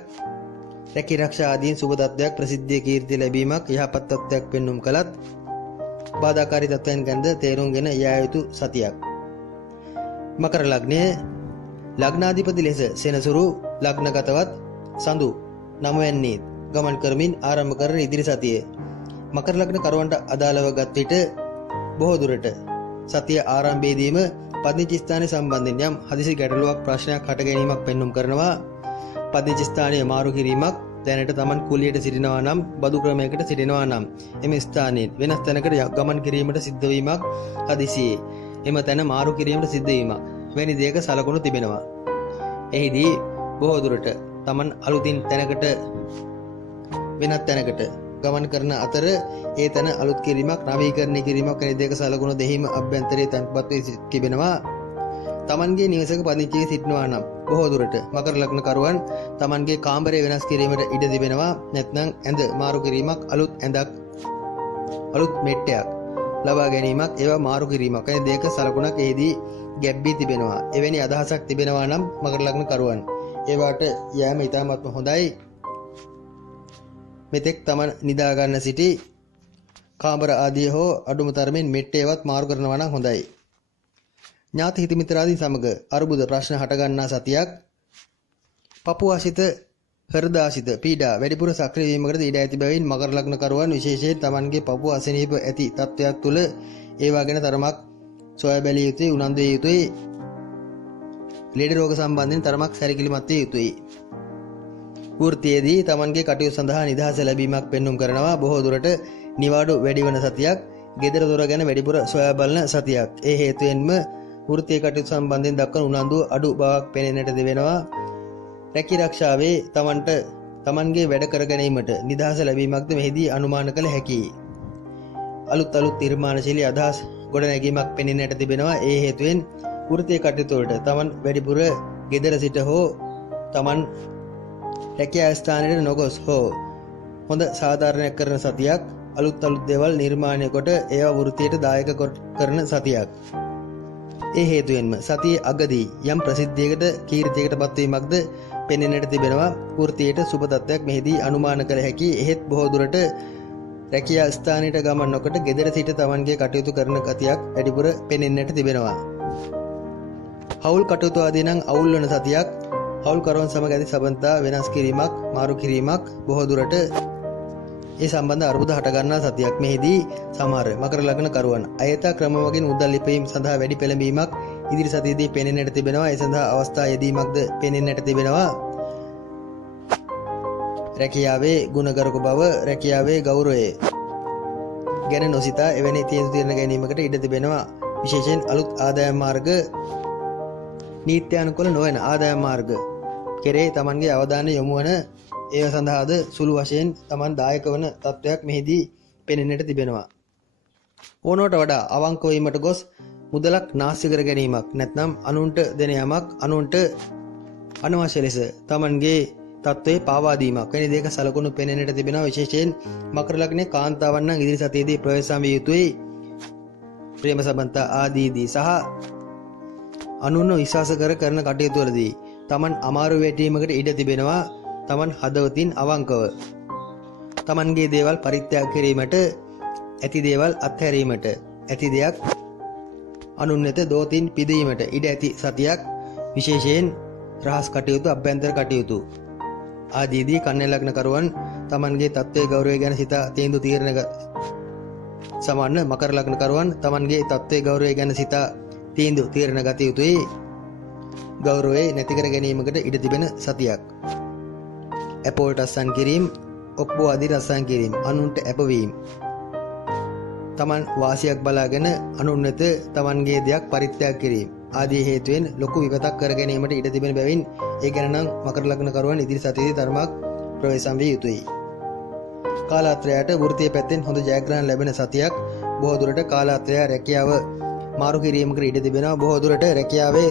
රැකී ආරක්ෂා ආදීන් සුබ තත්ත්වයක්, ප්‍රසිද්ධිය කීර්තිය ලැබීමක්, යහපත් තත්ත්වයක් පෙන්වුම් කළත් බාධාකාරී තත්ත්වයන් ගැනද තේරුම්ගෙන යා යුතු සතියක්. මකර ලග්නයේ ලග්නාධිපති ලෙස සෙනසුරු ලග්නගතවත් සඳු 9 වැන්නේ ගමන් කරමින් ආරම්භ කරන ඉදිරි සතිය මකර ලග්න කරුවන්ට අදාළව ගත් විට බොහෝ දුරට සතිය ආරම්භයේදීම පදිංචි ස්ථානය සම්බන්ධයෙන් යම් හදිසි ගැටලුවක් ප්‍රශ්නයක් හට ගැනීමක් පෙන්වුම් කරනවා. පදිංචි ස්ථානය මාරු කිරීමක්, දැනට Taman කුලියට සිටිනවා නම්, බදු ක්‍රමයකට සිටිනවා නම් එම ස්ථානයෙන් වෙනස් තැනකට ගමන් කිරීමට සිද්ධ වීමක්, හදිසියේ එම තැන මාරු කිරීමට සිද්ධ වීමක් වැනි දෙයක සලකුණු තිබෙනවා. එහිදී බොහෝ දුරට Taman අලුතින් තැනකට වෙනත් තැනකට ගමන් කරන අතර ඒ තැන අලුත් කිරීමක්, නවීකරණය කිරීමක් වැනි දෙයක සලකුණු දෙහිම අභ්‍යන්තරයේ තැන්පත් වී තිබෙනවා. Tamanගේ නිවසක පදිංචි සිටිනවා නම් බොහෝ දුරට මකර ලග්න කරුවන් Tamanගේ කාමරය වෙනස් කිරීමට ඉඩ තිබෙනවා. නැත්නම් ඇඳ මාරු කිරීමක්, අලුත් ඇඳක්, අලුත් මෙට්ටයක් ලබා ගැනීමක්, ඒවා මාරු කිරීමක් වැනි දෙයක සලකුණක් එහිදී ගැබ්බී තිබෙනවා. එවැනි අදහසක් තිබෙනවා නම් මකර ලග්න කරුවන් ඒවාට යෑම ඉතාමත්ම හොඳයි. මෙතෙක් Taman නිදා ගන්න සිටි කාමර ආදී හෝ අඩුම තරමින් මෙට්ටේවත් මාරු කරනවා නම් හොඳයි. ඥාති හිත මිත්‍රාදීන් සමග අරුබුද ප්‍රශ්න හටගන්නා සතියක්. පපුවාසිත හෘදාසිත පීඩා වැඩිපුර සක්‍රිය වීමකට ඉඩ ඇති බැවින් මකර ලග්න කරුවන් විශේෂයෙන් Tamanගේ පපුව අසනීප ඇති තත්ත්වයක් තුළ ඒවා ගැන තරමක් සොයා බැලිය යුතුයි, උනන්දු විය යුතුයි. ලෙඩ රෝග සම්බන්ධයෙන් තරමක් සැලකිලිමත් විය යුතුයි. වෘත්තියේදී Tamanගේ කටයුතු සඳහා නිදහස ලැබීමක් පෙන්වුම් කරනවා. බොහෝ දුරට නිවාඩු වැඩි වන සතියක්, ගෙදර දොර ගැන වැඩිපුර සොයා බලන සතියක්. ඒ හේතුවෙන්ම වෘත්තීය කටයුතු සම්බන්ධයෙන් දක්වන උනන්දුව අඩු බවක් පෙනෙන්නට තිබෙනවා. රැකී ආරක්ෂාවේ Tamanගේ වැඩ කර ගැනීමට නිදහස ලැබීමක්ද මෙහිදී අනුමාන කළ හැකියි. අලුත් නිර්මාණශීලී අදහස් ගොඩනැගීමක් පෙනෙන්නට තිබෙනවා. ඒ හේතුවෙන් වෘත්තීය කටයුතු වලට තමන් වැඩිපුර ගෙදර සිට හෝ තමන් රැකියා ස්ථානයට නොගොස් හෝ හොඳ සාධාරණයක් කරන සතියක්, අලුත් දේවල් නිර්මාණය කොට ඒවා වෘත්තියට දායක කරන සතියක්. ඒ හේතුවෙන්ම සතියේ අගදී යම් ප්‍රසිද්ධියකට කීර්තියකට පත්වීමක්ද පෙනෙන්නට තිබෙනවා. වෘත්තියට සුබ තත්ත්වයක් මෙහිදී අනුමාන කළ හැකි. එහෙත් බොහෝ දුරට රැකියා ස්ථානයට ගමන් නොකොට ගෙදර සිට තමන්ගේ කටයුතු කරන ගතියක් වැඩිපුර පෙනෙන්නට තිබෙනවා. හවුල් කටයුතු ආදී නම් අවුල් වන සතියක්. හවුල්කරුවන් සමග ඇති සබඳතා වෙනස් කිරීමක්, මාරු කිරීමක් බොහෝ දුරට ඒ සම්බන්ධ අර්බුද හටගන්නා සතියක්. මෙහිදී සමහර මකර ලග්න කරුවන් අයථා ක්‍රම වලින් මුදල් ලිපීම සඳහා වැඩි පෙළඹීමක් ඉදිරි සතියේදී පෙනෙන්නට තිබෙනවා. ඒ සඳහා අවස්ථා යෙදීමක්ද පෙනෙන්නට තිබෙනවා. රැකියාවේ ගුණගරුක බව, රැකියාවේ ගෞරවය ගැන නොසිතා එවැනි තීරණ ගැනීමකට ඉඩ තිබෙනවා. විශේෂයෙන් අලුත් ආදායම් මාර්ග, නීත්‍යානුකූල නොවන ආදායම් මාර්ග කෙරේ තමන්ගේ අවධානය යොමු වන ඒව සඳහාද සුළු වශයෙන් තමන් දායක වන තත්ත්වයක් මෙහිදී පෙනෙන්නට තිබෙනවා. ඕනවට වඩා අවංක වීමට ගොස් මුදලක් නාස්ති කර ගැනීමක්, නැත්නම් අනුන්ට දෙන යමක් අනුන්ට අනවශ්‍ය ලෙස තමන්ගේ තත්ත්වයේ පාවා දීමක් වැනි දෙයක සලකුණු පෙනෙන්නට තිබෙනවා. විශේෂයෙන් මකර ලග්නයේ කාන්තාවන් නම් ඉදිරි සතියේදී ප්‍රවේශම් විය යුතුයි. ප්‍රේම සම්බන්ධතා ආදීදී සහ අනුන්ව විශ්වාස කරන කටයුතු වලදී තමන් අමාරු වැටීමකට ඉඩ තිබෙනවා. තමන් හදවතින් අවංකව තමන්ගේ දේවල් පරිත්‍යාග කිරීමට, ඇති දේවල් අත්හැරීමට, ඇති දෙයක් අනුන් වෙත දෝතින් පිදීමට ඉඩ ඇති සතියක්. විශේෂයෙන් රහස් කටයුතු, අභ්‍යන්තර කටයුතු ආදීදී කන්‍යා ලග්න කරුවන් තමන්ගේ තත්ත්වයේ ගෞරවය ගැන සිතා තීන්දුව තීරණ සමාන මකර ලග්න කරුවන් තමන්ගේ තත්ත්වයේ ගෞරවය ගැන සිතා තීන්දුව තීරණ ගත යුතුයි. ගෞරවය නැති කර ගැනීමකට ඉඩ තිබෙන සතියක්. ඇපෝල්ට අස්සන් කිරීම, ඔප්පු ආදී රස්සන් කිරීම, අනුන්ට ඇපවීම, තමන් වාසියක් බලාගෙන අනුන් වෙත තමන්ගේ දෙයක් පරිත්‍යාග කිරීම ආදී හේතුවෙන් ලොකු විපතක් කර ගැනීමට ඉඩ තිබෙන බැවින් ඒ ගැන නම් මකර ලග්න කරුවන් ඉදිරි සතියේදී ධර්මයක් ප්‍රවේශම් විය යුතුයි. කාලාත්‍රයට වෘත්තීය පැත්තෙන් හොඳ ජයග්‍රහණ ලැබෙන සතියක්. බොහෝ දුරට කාලාත්‍රය රැකියාව මාරු කිරීමකට ඉඩ තිබෙනවා. බොහෝ දුරට රැකියාවේ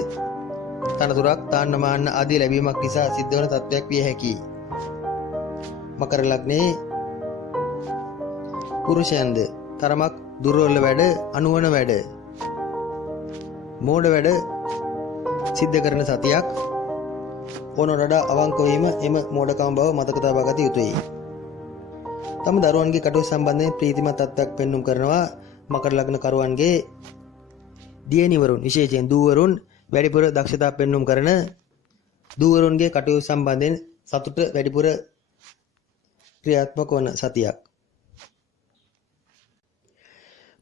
තනතුරක්, තාන්නමාන ආදී ලැබීමක් නිසා සිද්ධ වන තත්ත්වයක් විය හැකියි. මකර ලග්නයේ පුරුෂයන්ද තරමක් දුර්වල වැඩ, අනුවන වැඩ, මෝඩ වැඩ සිද්ධ කරන සතියක්. ඕනට වඩා අවංක වීම එම මෝඩකම බව මතක තබා ගත යුතුයි. තම දරුවන්ගේ කටයුතු සම්බන්ධයෙන් ප්‍රීතිමත් තත්ත්වයක් පෙන්눔 කරනවා. මකර ලග්න කරුවන්ගේ දියණිවරුන්, විශේෂයෙන් දූවරුන් වැඩිපුර දක්ෂතා පෙන්눔 කරන දූවරුන්ගේ කටයුතු සම්බන්ධයෙන් සතුට වැඩිපුර ක්‍රියාත්මක වන සතියක්.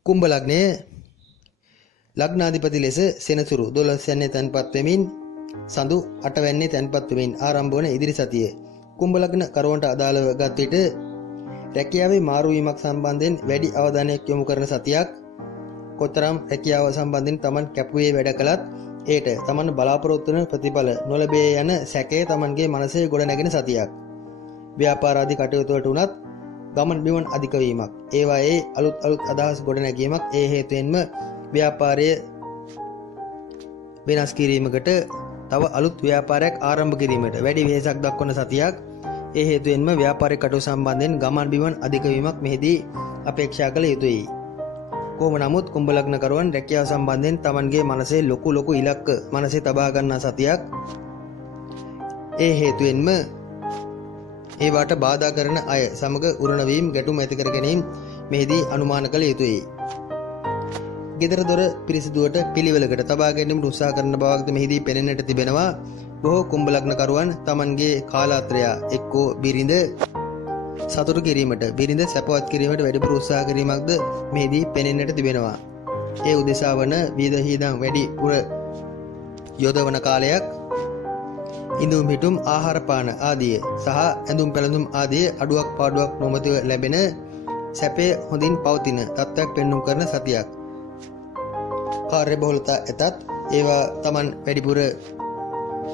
කුම්භ ලග්නයේ ලග්නාධිපති ලෙස සෙනසුරු 12 යන්නේ තැන්පත් වෙමින් සඳු 8 වෙන්නේ තැන්පත් වෙමින් ආරම්භ වන ඉදිරි සතියේ කුම්භ ලග්න කරුවන්ට අදාළව ගත් විට රැකියාවේ මාරු වීමක් සම්බන්ධයෙන් වැඩි අවධානයක් යොමු කරන සතියක්. කොතරම් රැකියාව සම්බන්ධයෙන් Taman කැපුවේ වැඩ කළත් ඒට Taman බලාපොරොත්තු වන ප්‍රතිඵල නොලැබේ යන සැකය Tamanගේ මනසේ ගොඩ නැගෙන සතියක්. ව්‍යාපාර ආදී කටයුතු වලට උනත් ගමන් බිමන් අධික වීමක්, ඒවායේ අලුත් අදහස් ගොඩ නැගීමක්, ඒ හේතුවෙන්ම ව්‍යාපාරය වෙනස් කිරීමකට, තව අලුත් ව්‍යාපාරයක් ආරම්භ කිරීමට වැඩි වෙහෙසක් දක්වන සතියක්. ඒ හේතුවෙන්ම ව්‍යාපාරික කටයුතු සම්බන්ධයෙන් ගමන් බිමන් අධික වීමක් මෙහිදී අපේක්ෂා කළ යුතුයි. කොහොම නමුත් කුම්භ ලග්න කරුවන් රැකියාව සම්බන්ධයෙන් Tamanගේ මනසේ ලොකු ඉලක්ක මනසේ තබා ගන්නා සතියක්. ඒ හේතුවෙන්ම ඒවට බාධා කරන අය සමග උරණ වීම, ගැටුම් ඇති කර ගැනීම මෙහිදී අනුමාන කළ යුතුයි. ගෙදර දොර පිරිසිදුවට පිළිවෙලකට තබා ගැනීමට උත්සාහ කරන බවක්ද මෙහිදී පෙනෙන්නට තිබෙනවා. බොහෝ කුම්භ ලග්න කරුවන් Tamanගේ කාලාත්‍රය එක්කෝ බිරිඳ සතුටු කිරීමට, බිරිඳ සැපවත් කිරීමට වැඩිපුර උත්සාහ කිරීමක්ද මෙහිදී පෙනෙන්නට තිබෙනවා. ඒ උදෙසා වන විදහිදම් වැඩිපුර යොදවන කාලයක්. ඉඳුම් හිටුම්, ආහාර පාන ආදිය සහ ඇඳුම් පැළඳුම් ආදිය අඩුවක් පාඩුවක් නොමැතිව ලැබෙන සැපේ හොඳින් පවතින තත්ත්වයක් පෙන්눔 කරන සතියක්. කාර්යබහුලතා ඇතත් ඒවා Taman වැඩිපුර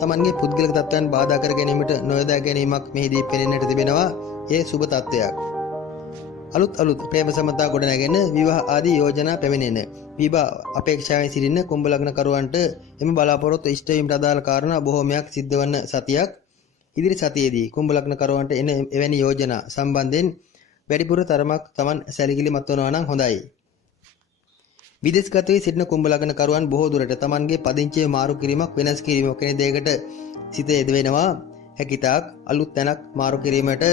Tamanගේ පුද්ගලික තත්ත්වයන් බාධා කර ගැනීමට නොයොදා ගැනීමක් මෙහිදී පෙනෙන්නට තිබෙනවා. ඒ සුබ තත්ත්වයක්. අලුත් ප්‍රේම සම්බන්ධතා ගොඩනැගෙන විවාහ ආදී යෝජනා පැමිණෙන විවාහ අපේක්ෂාවෙන් සිටින කුම්භ ලග්න කරුවන්ට එම බලාපොරොත්තු ඉෂ්ට වීමට අදාළ කාරණා බොහෝමයක් සිද්ධ වන සතියක්. ඉදිරි සතියේදී කුම්භ ලග්න කරුවන්ට එන එවැනි යෝජනා සම්බන්ධයෙන් වැඩිපුර තරමක් Taman සැලකිලිමත් වනවා නම් හොඳයි. විදේශගත වී සිටින කුම්භ ලග්න කරුවන් බොහෝ දුරට Tamanගේ පදිංචිය මාරු කිරීමක් වෙනස් කිරීමක් වෙන දෙයකට සිත යෙදවෙනවා. හැකිතාක් අලුත් තැනක් මාරු කිරීමට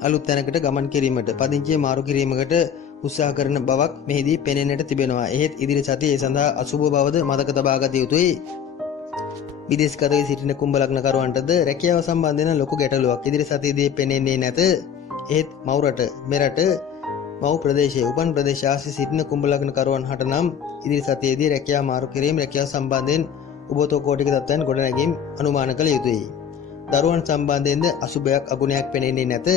අලුත් තැනකට ගමන් කිරීමට පදිංචිය මාරු කිරීමකට උත්සාහ කරන බවක් මෙහිදී පෙනෙන්නට තිබෙනවා. එහෙත් ඉදිරි සතියේ ඒ සඳහා අසුබ බවද මතක තබා ගත යුතුයි. විදේශගත වී සිටින කුම්භ ලග්න කරුවන්ටද රැකියාව සම්බන්ධයෙන් ලොකු ගැටලුවක් ඉදිරි සතියේදී පෙනෙන්නේ නැත. එහෙත් මව් රට මෙරට මව් ප්‍රදේශයේ උපන් ප්‍රදේශ ආශ්‍රිත සිටින කුම්භ ලග්න කරුවන් හට නම් ඉදිරි සතියේදී රැකියාව මාරු කිරීම රැකියාව සම්බන්ධයෙන් උබතෝ කෝටික තත්ත්වයන් ගොඩනැගීම් අනුමාන කළ යුතුයි. දරුවන් සම්බන්ධයෙන්ද අසුබයක් අගුණයක් පෙනෙන්නේ නැත.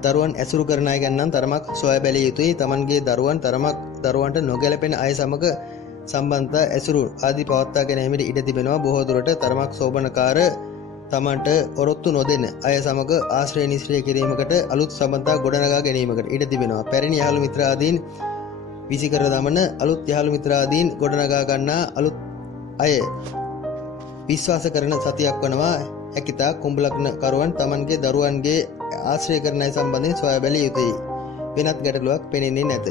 දරුවන් ඇසුරු කරන අය ගැන නම් තරමක් සොයා බැලිය යුතුයි. Tamanගේ දරුවන්ට නොගැලපෙන අය සමග සම්බන්ධතා ඇසුරු ආදී පවත්වා ගැනීමට ඉඩ තිබෙනවා. බොහෝ දුරට තරමක් සෝබනකාර තමන්ට ඔරොත්තු නොදෙන අය සමග ආශ්‍රය නිශ්‍රය කිරීමකට අලුත් සම්බන්ධතා ගොඩනගා ගැනීමකට ඉඩ තිබෙනවා. පැරණි යහළු මිත්‍රාදීන් විසිකර දමන අලුත් යහළු මිත්‍රාදීන් ගොඩනගා ගන්නා අලුත් අය විශ්වාස කරන සතියක් වනවා. හැකිතා කුම්භ ලග්න කරුවන් Tamanගේ දරුවන්ගේ ආශ්‍රය කරන අය සම්බන්ධයෙන් සොයා බැලිය යුතුයි. වෙනත් ගැටලුවක් පෙනෙන්නේ නැත.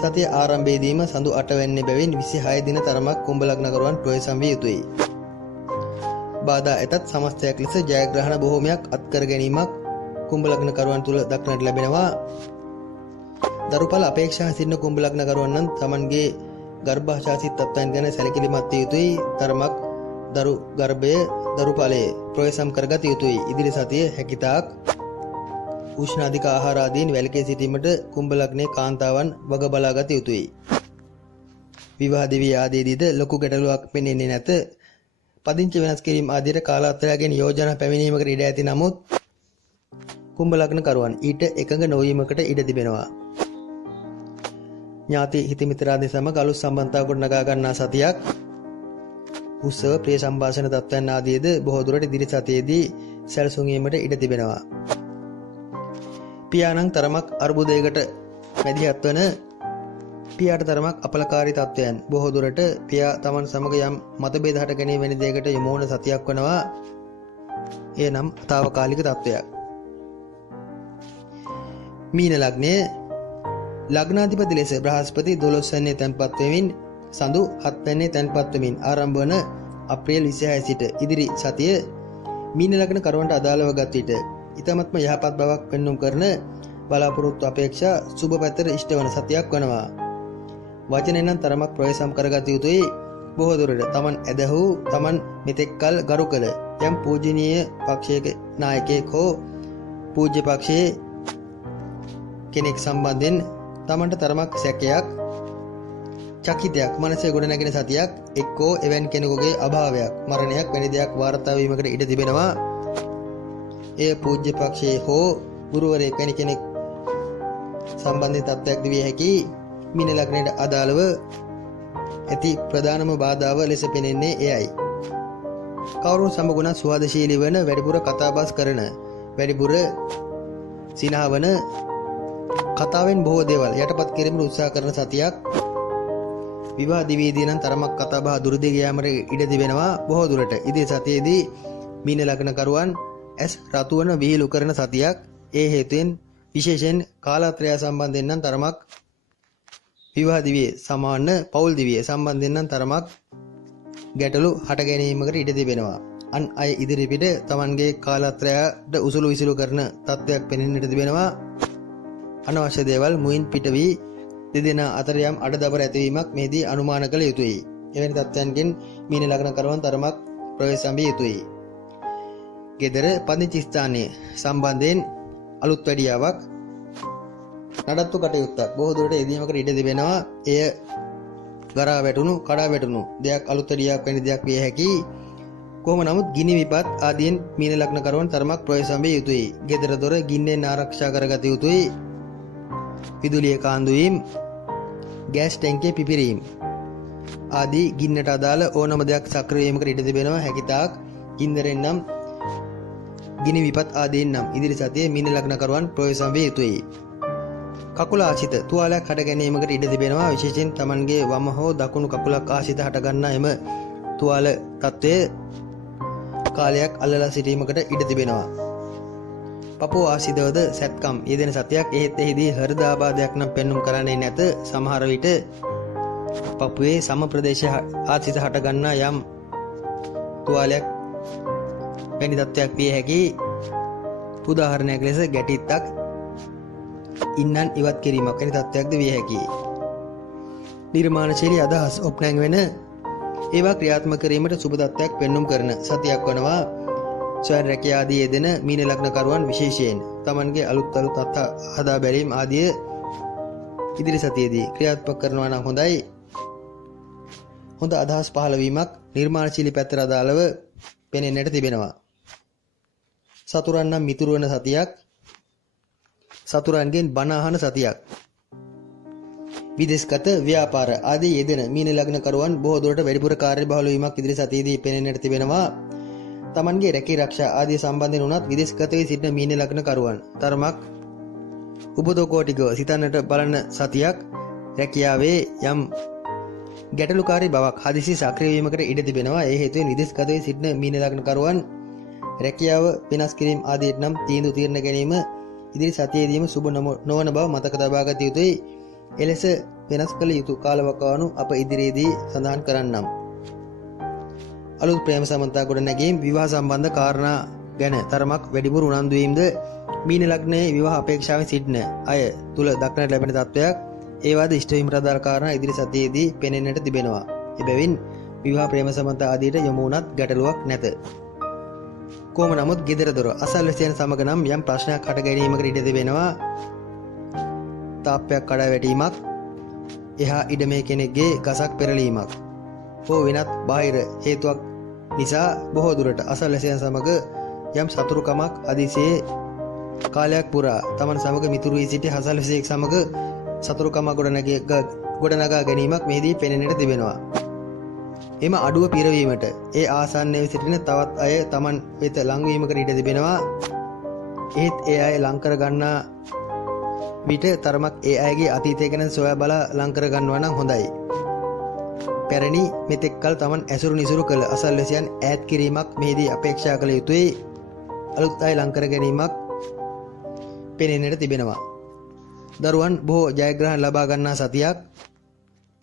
සතිය ආරම්භයේදීම සඳු 8 වෙනි බැවින් 26 දින තරමක් කුම්භ ලග්න කරුවන් ප්‍රවේශම් විය යුතුයි. බාධා ඇතත් සමස්තයක් ලෙස ජයග්‍රහණ බොහෝමයක් අත්කර ගැනීමක් කුම්භ ලග්න කරුවන් තුල දක්නට ලැබෙනවා. දරුඵල අපේක්ෂා සිටින කුම්භ ලග්න කරුවන් නම් Tamanගේ ගර්භාශාසිත තත්ත්වයන් ගැන සැලකිලිමත් විය යුතුයි. තරමක් දරු ගර්භය දරුඵලයේ ප්‍රවේශම් කරගත යුතුයි. ඉදිරි සතියේ හැකිතාක් උෂ්ණ අධික ආහාර ආදීන් වැළකී සිටීමට කුම්භ ලග්නයේ කාන්තාවන් වග බලාගත යුතුයි. විවාහ දිවි ආදීදීද ලොකු ගැටලුවක් පෙනෙන්නේ නැත. පදිංචි වෙනස් කිරීම ආදියට කාලාන්තරයෙන් යෝජනා පැමිණීමකට ඉඩ ඇති නමුත් කුම්භ ලග්න කරුවන් ඊට එකඟ නොවීමකට ඉඩ තිබෙනවා. ඥාති හිත මිත්‍රාදී සමග අලුත් සම්බන්ධතා ගොඩනගා ගන්නා සතියක්. උත්සව ප්‍රිය සම්භාෂණ තත්ත්වයන් ආදීද බොහෝ දුරට ඉදිරි සතියේදී සැලසුම් වීමට ඉඩ තිබෙනවා. පියාණන් තරමක් අර්බුදයකට මැදිහත් වන පියාට තරමක් අපලකාරී තත්ත්වයන් බොහෝ දුරට පියා Taman සමග යම් මතභේද හට ගැනීම වැනි දෙයකට යොමු වන සතියක් වනවා. එය නම් తాවකාලික තත්ත්වයක්. මීන ලග්නයේ ලග්නාධිපති ලෙස බ්‍රහස්පති 12 වෙනි තැන්පත් වෙමින් සඳු 7 වෙනි තැන්පත් වෙමින් ආරම්භ වන අප්‍රේල් 26 සිට ඉදිරි සතිය මීන ලග්න කරුවන්ට අදාළව ගත් විට ඊටමත්ම යහපත් බවක් පෙන්වුම් කරන බලාපොරොත්තු අපේක්ෂා සුබ පැතර ඉෂ්ට වන සතියක් වනවා. වචනෙන් නම් තරමක් ප්‍රවේශම් කරගත යුතුයි. බොහෝ දුරට Taman ඇදහූ Taman මෙතෙක්කල් ගරු කළ යම් පූජනීය පක්ෂයක නායකයෙක් හෝ පූජ්‍ය පක්ෂයේ කෙනෙක් සම්බන්ධයෙන් Tamanට තරමක් සැකයක් චකිතයක් මනසේ ගොඩනැගෙන සතියක් එක්කෝ එවැනි කෙනෙකුගේ අභාවයක් මරණයක් වැනි දෙයක් වාර්තා වීමකට ඉඩ තිබෙනවා. එය පූජ්‍ය පක්ෂයේ හෝ ගුරුවරයෙක් වැනි කෙනෙක් සම්බන්ධිත තත්ත්වයක් දිවිය හැකි. මීන ලග්නයට අදාළව ඇති ප්‍රධානම බාධාව ලෙස පෙනෙන්නේ එයයි. කවුරුන් සමගුණ සුහදශීලී වන වැඩිපුර කතාබස් කරන වැඩිපුර සිනහවන කතාවෙන් බොහෝ දේවල් යටපත් කිරීමට උත්සාහ කරන සතියක්. විවාහ දිවියේදී නම් තරමක් කතාබහ දුරදිග යාමට ඉඩ තිබෙනවා. බොහෝ දුරට ඉදිරි සතියේදී මීන ලග්න කරුවන් ඇස් රතු වන විහිළු කරන සතියක්. ඒ හේතුවෙන් විශේෂයෙන් කාලාත්‍රය සම්බන්ධයෙන් නම් තරමක් විවාහ දිවියේ සමාන පෞල් දිවියේ සම්බන්ධයෙන් නම් තරමක් ගැටලු හට ගැනීමකට ඉඩ තිබෙනවා. අන් අය ඉදිරිපිට Tamanගේ කාලාත්‍රයට උසුළු විසුළු කරන තත්ත්වයක් පෙනෙන්නට තිබෙනවා. අනවශ්‍ය දේවල් මුයින් පිට වී දෙදෙනා අතර යම් අඩදබර ඇතිවීමක් මෙහිදී අනුමාන කළ යුතුයි. එවැනි තත්ත්වයන්ගෙන් මීන ලග්න කරුවන් තරමක් ප්‍රවේශම් විය යුතුයි. ගෙදර පදිංචි ස්ථානයේ සම්බන්ධයෙන් අලුත් වැඩියාවක් නඩත්තු කටයුත්තක් බොහෝ දුරට යෙදීමකට ඉඩ තිබෙනවා. එය ගරා වැටුණු කඩා වැටුණු දෙයක් අලුත් වැඩියාවක් වැනි දෙයක් විය හැකි. කොහොම නමුත් ගිනි විපත් ආදීන් මීන ලග්න කරුවන් තරමක් ප්‍රවේශම් විය යුතුයි. ගෙදර දොර ගින්නෙන් ආරක්ෂා කරගත යුතුයි. විදුලිය කාන්දු වීම, ගෑස් ටැංකිය පිපිරීම ආදී ගින්නට අදාළ ඕනම දෙයක් සක්‍රිය වීමකට ඉඩ තිබෙනවා. හැකිතාක් ගින්දරෙන් නම් ගිනි විපත් ආදීන් නම් ඉදිරි සතියේ මීන ලග්නකරුවන් ප්‍රවේශම් විය යුතුයි. කකුල ආශ්‍රිත තුවාලයක් හට ගැනීමකට ඉඩ තිබෙනවා. විශේෂයෙන් Tamanගේ වම හෝ දකුණු කකුලක් ආශ්‍රිත හට ගන්නා එම තුවාල තත්ත්වය කාලයක් අල්ලලා සිටීමකට ඉඩ තිබෙනවා. පපුව ආශ්‍රිතවද සැත්කම් යෙදෙන සතියක්. එහෙත් එහිදී හෘද ආබාධයක් නම් පෙන්눔 කරන්නේ නැත. සමහර විට පපුවේ සම ප්‍රදේශ ආශ්‍රිත හට ගන්නා යම් තුවාලයක් වැනි තත්ත්වයක් විය හැකි. උදාහරණයක් ලෙස ගැටිත්තක් ඉන්නන් ඉවත් කිරීමක් වැනි තත්ත්වයක්ද විය හැකියි. නිර්මාණශීලී අදහස් ඔප්නැං වෙන ඒවා ක්‍රියාත්මක කිරීමට සුබ තත්ත්වයක් පෙන්눔 කරන සතියක් වනවා. ස්වයං රැකියා ආදී යෙදෙන මීන ලග්නකරුවන් විශේෂයෙන් Tamanගේ අලුත් හදා බැලීම් ආදී ඉදිරි සතියේදී ක්‍රියාත්මක කරනවා නම් හොඳයි. හොඳ අදහස් පහළ වීමක් නිර්මාණශීලී පැත්තට අදාළව පෙනෙන්නට තිබෙනවා. සතුරන් නම් මිතුරු වන සතියක්. සතුරන්ගෙන් බණ අහන සතියක්. විදේශගත ව්‍යාපාර ආදී යෙදෙන මීන ලග්නකරුවන් බොහෝ දුරට වැඩිපුර කාර්යබහුල වීමක් ඉදිරි සතියේදී පෙනෙන්නට තිබෙනවා. Tamanගේ රැකී ආරක්ෂා ආදී සම්බන්ධයෙන් උනත් විදේශගත වී සිටින මීන ලග්නකරුවන් තරමක් උපදෝකෝටිකව සිතන්නට බලන සතියක්. රැකියාවේ යම් ගැටලුකාරී බවක් හදිසි සක්‍රිය වීමකට ඉඩ තිබෙනවා. ඒ හේතුවෙන් විදේශගත වී සිටින මීන ලග්නකරුවන් රැකියාව වෙනස් කිරීම ආදීට නම් තීරණ ගැනීම ඉදිරි සතියේදීම සුබ නොවන බව මතක තබා ගත යුතුයි. එලෙස වෙනස් කළ යුතු කාලවකවානු අප ඉදිරියේදී සඳහන් කරන්නම්. අලුත් ප්‍රේම සම්බන්ධතා ගොඩනැගීම් විවාහ සම්බන්ධ කාරණා ගැන තරමක් වැඩිපුර උනන්දු වීමද මීන ලග්නයේ විවාහ අපේක්ෂාවෙන් සිටින අය තුල දක්නට ලැබෙන තත්ත්වයක්. ඒවාද ඉෂ්ට වීමට අදාළ කාරණා ඉදිරි සතියේදී පෙනෙන්නට තිබෙනවා. එබැවින් විවාහ ප්‍රේම සම්බන්ධතා ආදීට යොමු වුණත් ගැටලුවක් නැත. කොහොම නමුත් ගෙදර දොර අසල්වැසියන් සමග නම් යම් ප්‍රශ්නයක් හට ගැනීමකට ඉඩ තිබෙනවා. තාප්පයක් කඩා වැටීමක්, එහා ඉඩමේ කෙනෙක්ගේ ගසක් පෙරලීමක් හෝ වෙනත් බාහිර හේතුවක් නිසා බොහෝ දුරට අසල්වැසියන් සමග යම් සතුරුකමක් අදිසියේ කාලයක් පුරා Taman සමග මිතුරු වී සිටි අසල්වැසියෙක් සමග සතුරුකමක් ගොඩනගා ගැනීමක් මෙහිදී පෙනෙන්නට තිබෙනවා. එම අඩුව පිරවීමට ඒ ආසන්නයේ සිටින තවත් අය Taman වෙත ලංවීමකට ඉඩ තිබෙනවා. ඒත් ඒ අය ලං කර ගන්නා විට තරමක් ඒ අයගේ අතීතය ගැන සොයා බලා ලං කර ගන්නවා නම් හොඳයි. පැරණි මෙතෙක් කල Taman ඇසුරු නිසුරු කළ අසල්වැසියන් ඈත් කිරීමක් මෙහිදී අපේක්ෂා කළ යුතුයි. අලුත් අය ලං කර ගැනීමක් පෙනෙන්නට තිබෙනවා. දරුවන් බොහෝ ජයග්‍රහණ ලබා ගන්නා සතියක්.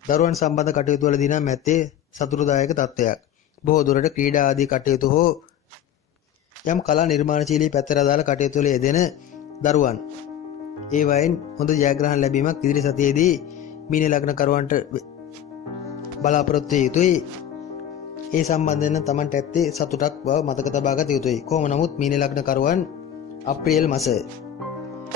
දරුවන් සම්බන්ධ කටයුතු වලදී නම් ඇත්තේ සතුටුදායක තත්ත්වයක්. බොහෝ දුරට ක්‍රීඩා ආදී කටයුතු හෝ යම් කලා නිර්මාණශීලී පැත්තට අදාළ කටයුතු වල යෙදෙන දරුවන් ඒ වයින් හොඳ ජයග්‍රහණ ලැබීමක් ඉදිරි සතියේදී මීන ලග්නකරුවන්ට බලාපොරොත්තු විය යුතුයි. ඒ සම්බන්ධයෙන් Tamanට ඇත්තේ සතුටක් බව මතක තබා ගත යුතුයි. කොහොම නමුත් මීන ලග්නකරුවන් අප්‍රේල් මාස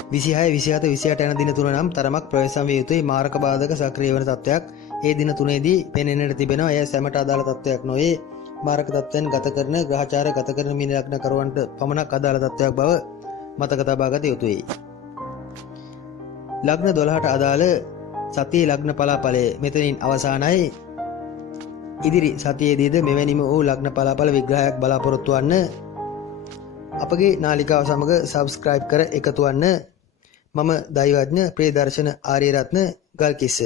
26, 27, 28 යන දින තුන නම් තරමක් ප්‍රවේශම් විය යුතුයි. මාරක බාධක සක්‍රිය වන තත්ත්වයක් ඒ දින තුනේදී පෙනෙන්නට තිබෙනවා. එය සැමට අදාළ තත්ත්වයක් නොවේ. මාරක තත්ත්වයන් ගත කරන ග්‍රහචාර ගත කරන මීන ලග්නකරුවන්ට පමණක් අදාළ තත්ත්වයක් බව මතක තබා ගත යුතුයි. ලග්න 12ට අදාළ සතියේ ලග්න පලාඵලය මෙතනින් අවසానයි. ඉදිරි සතියේදීද මෙවැනිම වූ ලග්න පලාඵල විග්‍රහයක් බලාපොරොත්තු වන්න. අපගේ නාලිකාව සමග subscribe කර එකතු වන්න. මම දෛවඥ ප්‍රියදර්ශන ආරියරත්න ගල්කිස්ස.